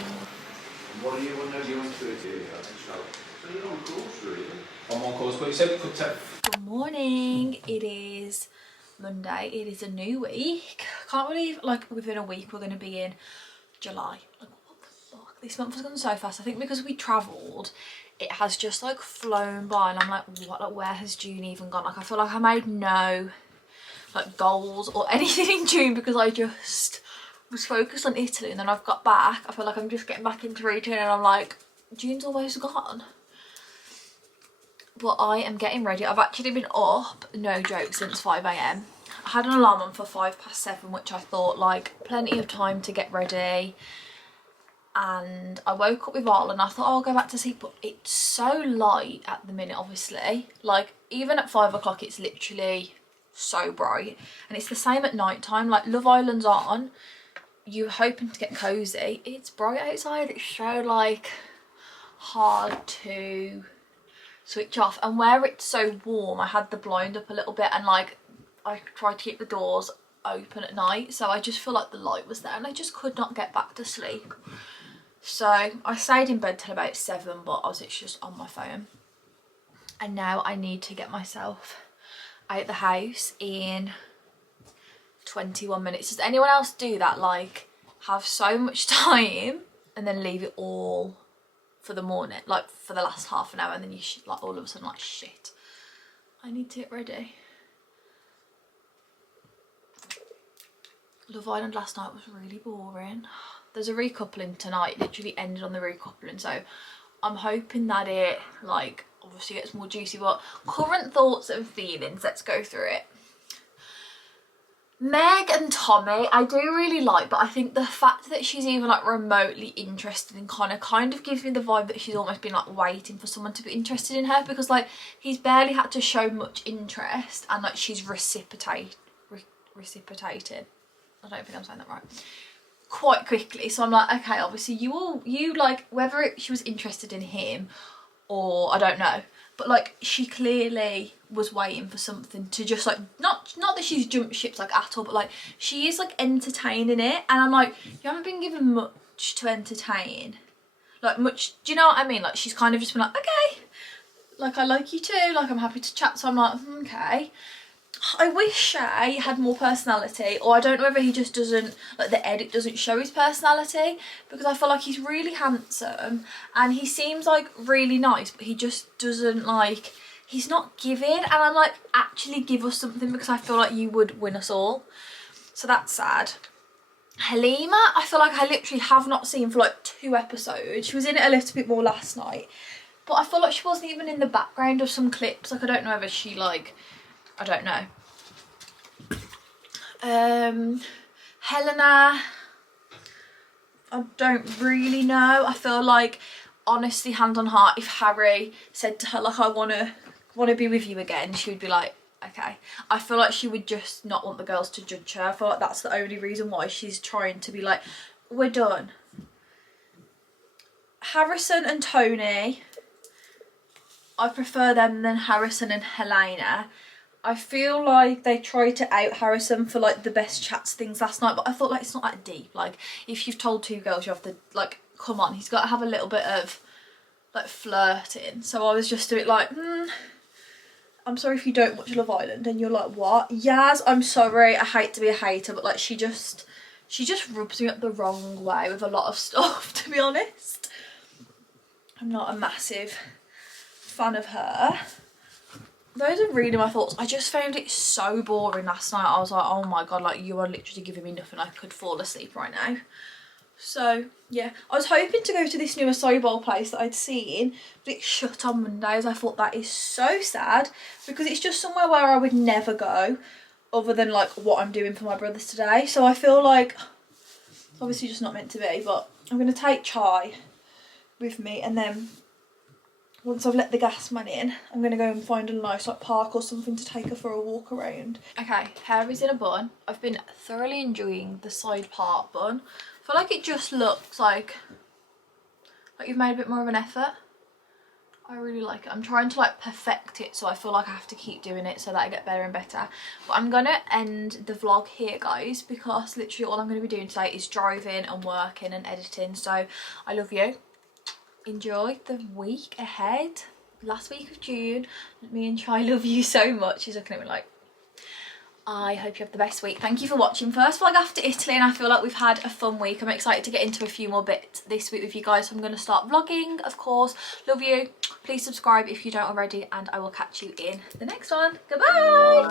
What do you want to do? You want to do it here? So you're on course, really? I'm on course, but you said we could take. Good morning. It is Monday. It is a new week. Can't believe like within a week we're going to be in July. Like what the fuck? This month has gone so fast. I think because we travelled, it has just like flown by, and I'm like, what? Like where has June even gone? Like I feel like I made no like goals or anything in June because I just was focused on Italy, and then I've got back. I feel like I'm just getting back into routine and I'm like, June's always gone. but I am getting ready. I've actually been up, no joke, since 5 AM. I had an alarm on for 7:05, which I thought like plenty of time to get ready. And I woke up with Arlen and I thought, oh, I'll go back to sleep, but it's so light at the minute, obviously. Like even at 5 o'clock it's literally so bright, and it's the same at night time. Like Love Island's on, you're hoping to get cozy, it's bright outside, it's so like hard to switch off. And where it's so warm, I had the blind up a little bit, and like I tried to keep the doors open at night, so I just feel like the light was there and I just could not get back to sleep. So I stayed in bed till about 7, but I was just on my phone. And now I need to get myself out the house in 21 minutes. Does anyone else do that? Like have so much time and then leave it all for the morning, like for the last half an hour, and then you like all of a sudden like shit, I need to get ready. Love Island last night was really boring. There's a recoupling tonight, it literally ended on the recoupling, so I'm hoping that it like obviously gets more juicy. But current thoughts and feelings, let's go through it. Meg and Tommy I do really like, but I think the fact that she's even like remotely interested in Connor kind of gives me the vibe that she's almost been like waiting for someone to be interested in her, because like he's barely had to show much interest and like she's reciprocating. I don't think I'm saying that right. Quite quickly. So I'm like, okay, obviously you like, whether she was interested in him or I don't know, but like she clearly was waiting for something to just like, not that she's jumped ships like at all, but like she is like entertaining it, and I'm like, you haven't been given much to entertain, like much, do you know what I mean? Like she's kind of just been like, okay, like I like you too, like I'm happy to chat. So I'm like, okay. I wish Shay had more personality, or I don't know whether he just doesn't, like the edit doesn't show his personality, because I feel like he's really handsome and he seems like really nice, but he just doesn't like, he's not giving, and I'm like, actually give us something, because I feel like you would win us all. So that's sad. Halima, I feel like I literally have not seen for like 2 episodes. She was in it a little bit more last night, but I feel like she wasn't even in the background of some clips. Like I don't know whether she like, I don't know. Helena, I don't really know. I feel like, honestly, hand on heart, if Harry said to her like, I wanna be with you again, she would be like, okay. I feel like she would just not want the girls to judge her. I feel like that's the only reason why she's trying to be like, we're done. Harrison and Tony, I prefer them than Harrison and Helena. I feel like they tried to out Harrison for like the best chats things last night, but I thought like it's not that deep. Like if you've told 2 girls you have to, like, come on, he's got to have a little bit of like flirting. So I was just a bit like, I'm sorry if you don't watch Love Island and you're like, what? Yaz, I'm sorry, I hate to be a hater, but like she just rubs me up the wrong way with a lot of stuff, to be honest. I'm not a massive fan of her. Those are really my thoughts. I just found it so boring last night. I was like, oh my god, like you are literally giving me nothing. I could fall asleep right now. So yeah, I was hoping to go to this new acai bowl place that I'd seen, but it's shut on Mondays. I thought that is so sad, because it's just somewhere where I would never go other than like what I'm doing for my brothers today. So I feel like it's obviously just not meant to be, but I'm going to take Chai with me, and then once I've let the gas man in, I'm going to go and find a nice like park or something to take her for a walk around. Okay, hair is in a bun. I've been thoroughly enjoying the side part bun. I feel like it just looks like you've made a bit more of an effort. I really like it. I'm trying to like perfect it, so I feel like I have to keep doing it so that I get better and better. But I'm going to end the vlog here, guys, because literally all I'm going to be doing today is driving and working and editing. So I love you. Enjoy the week ahead, last week of June. Me and Chai love you so much. She's looking at me like, I hope you have the best week. Thank you for watching. First vlog after Italy, and I feel like we've had a fun week. I'm excited to get into a few more bits this week with you guys, so I'm going to start vlogging, of course. Love you. Please subscribe if you don't already, and I will catch you in the next one. Goodbye.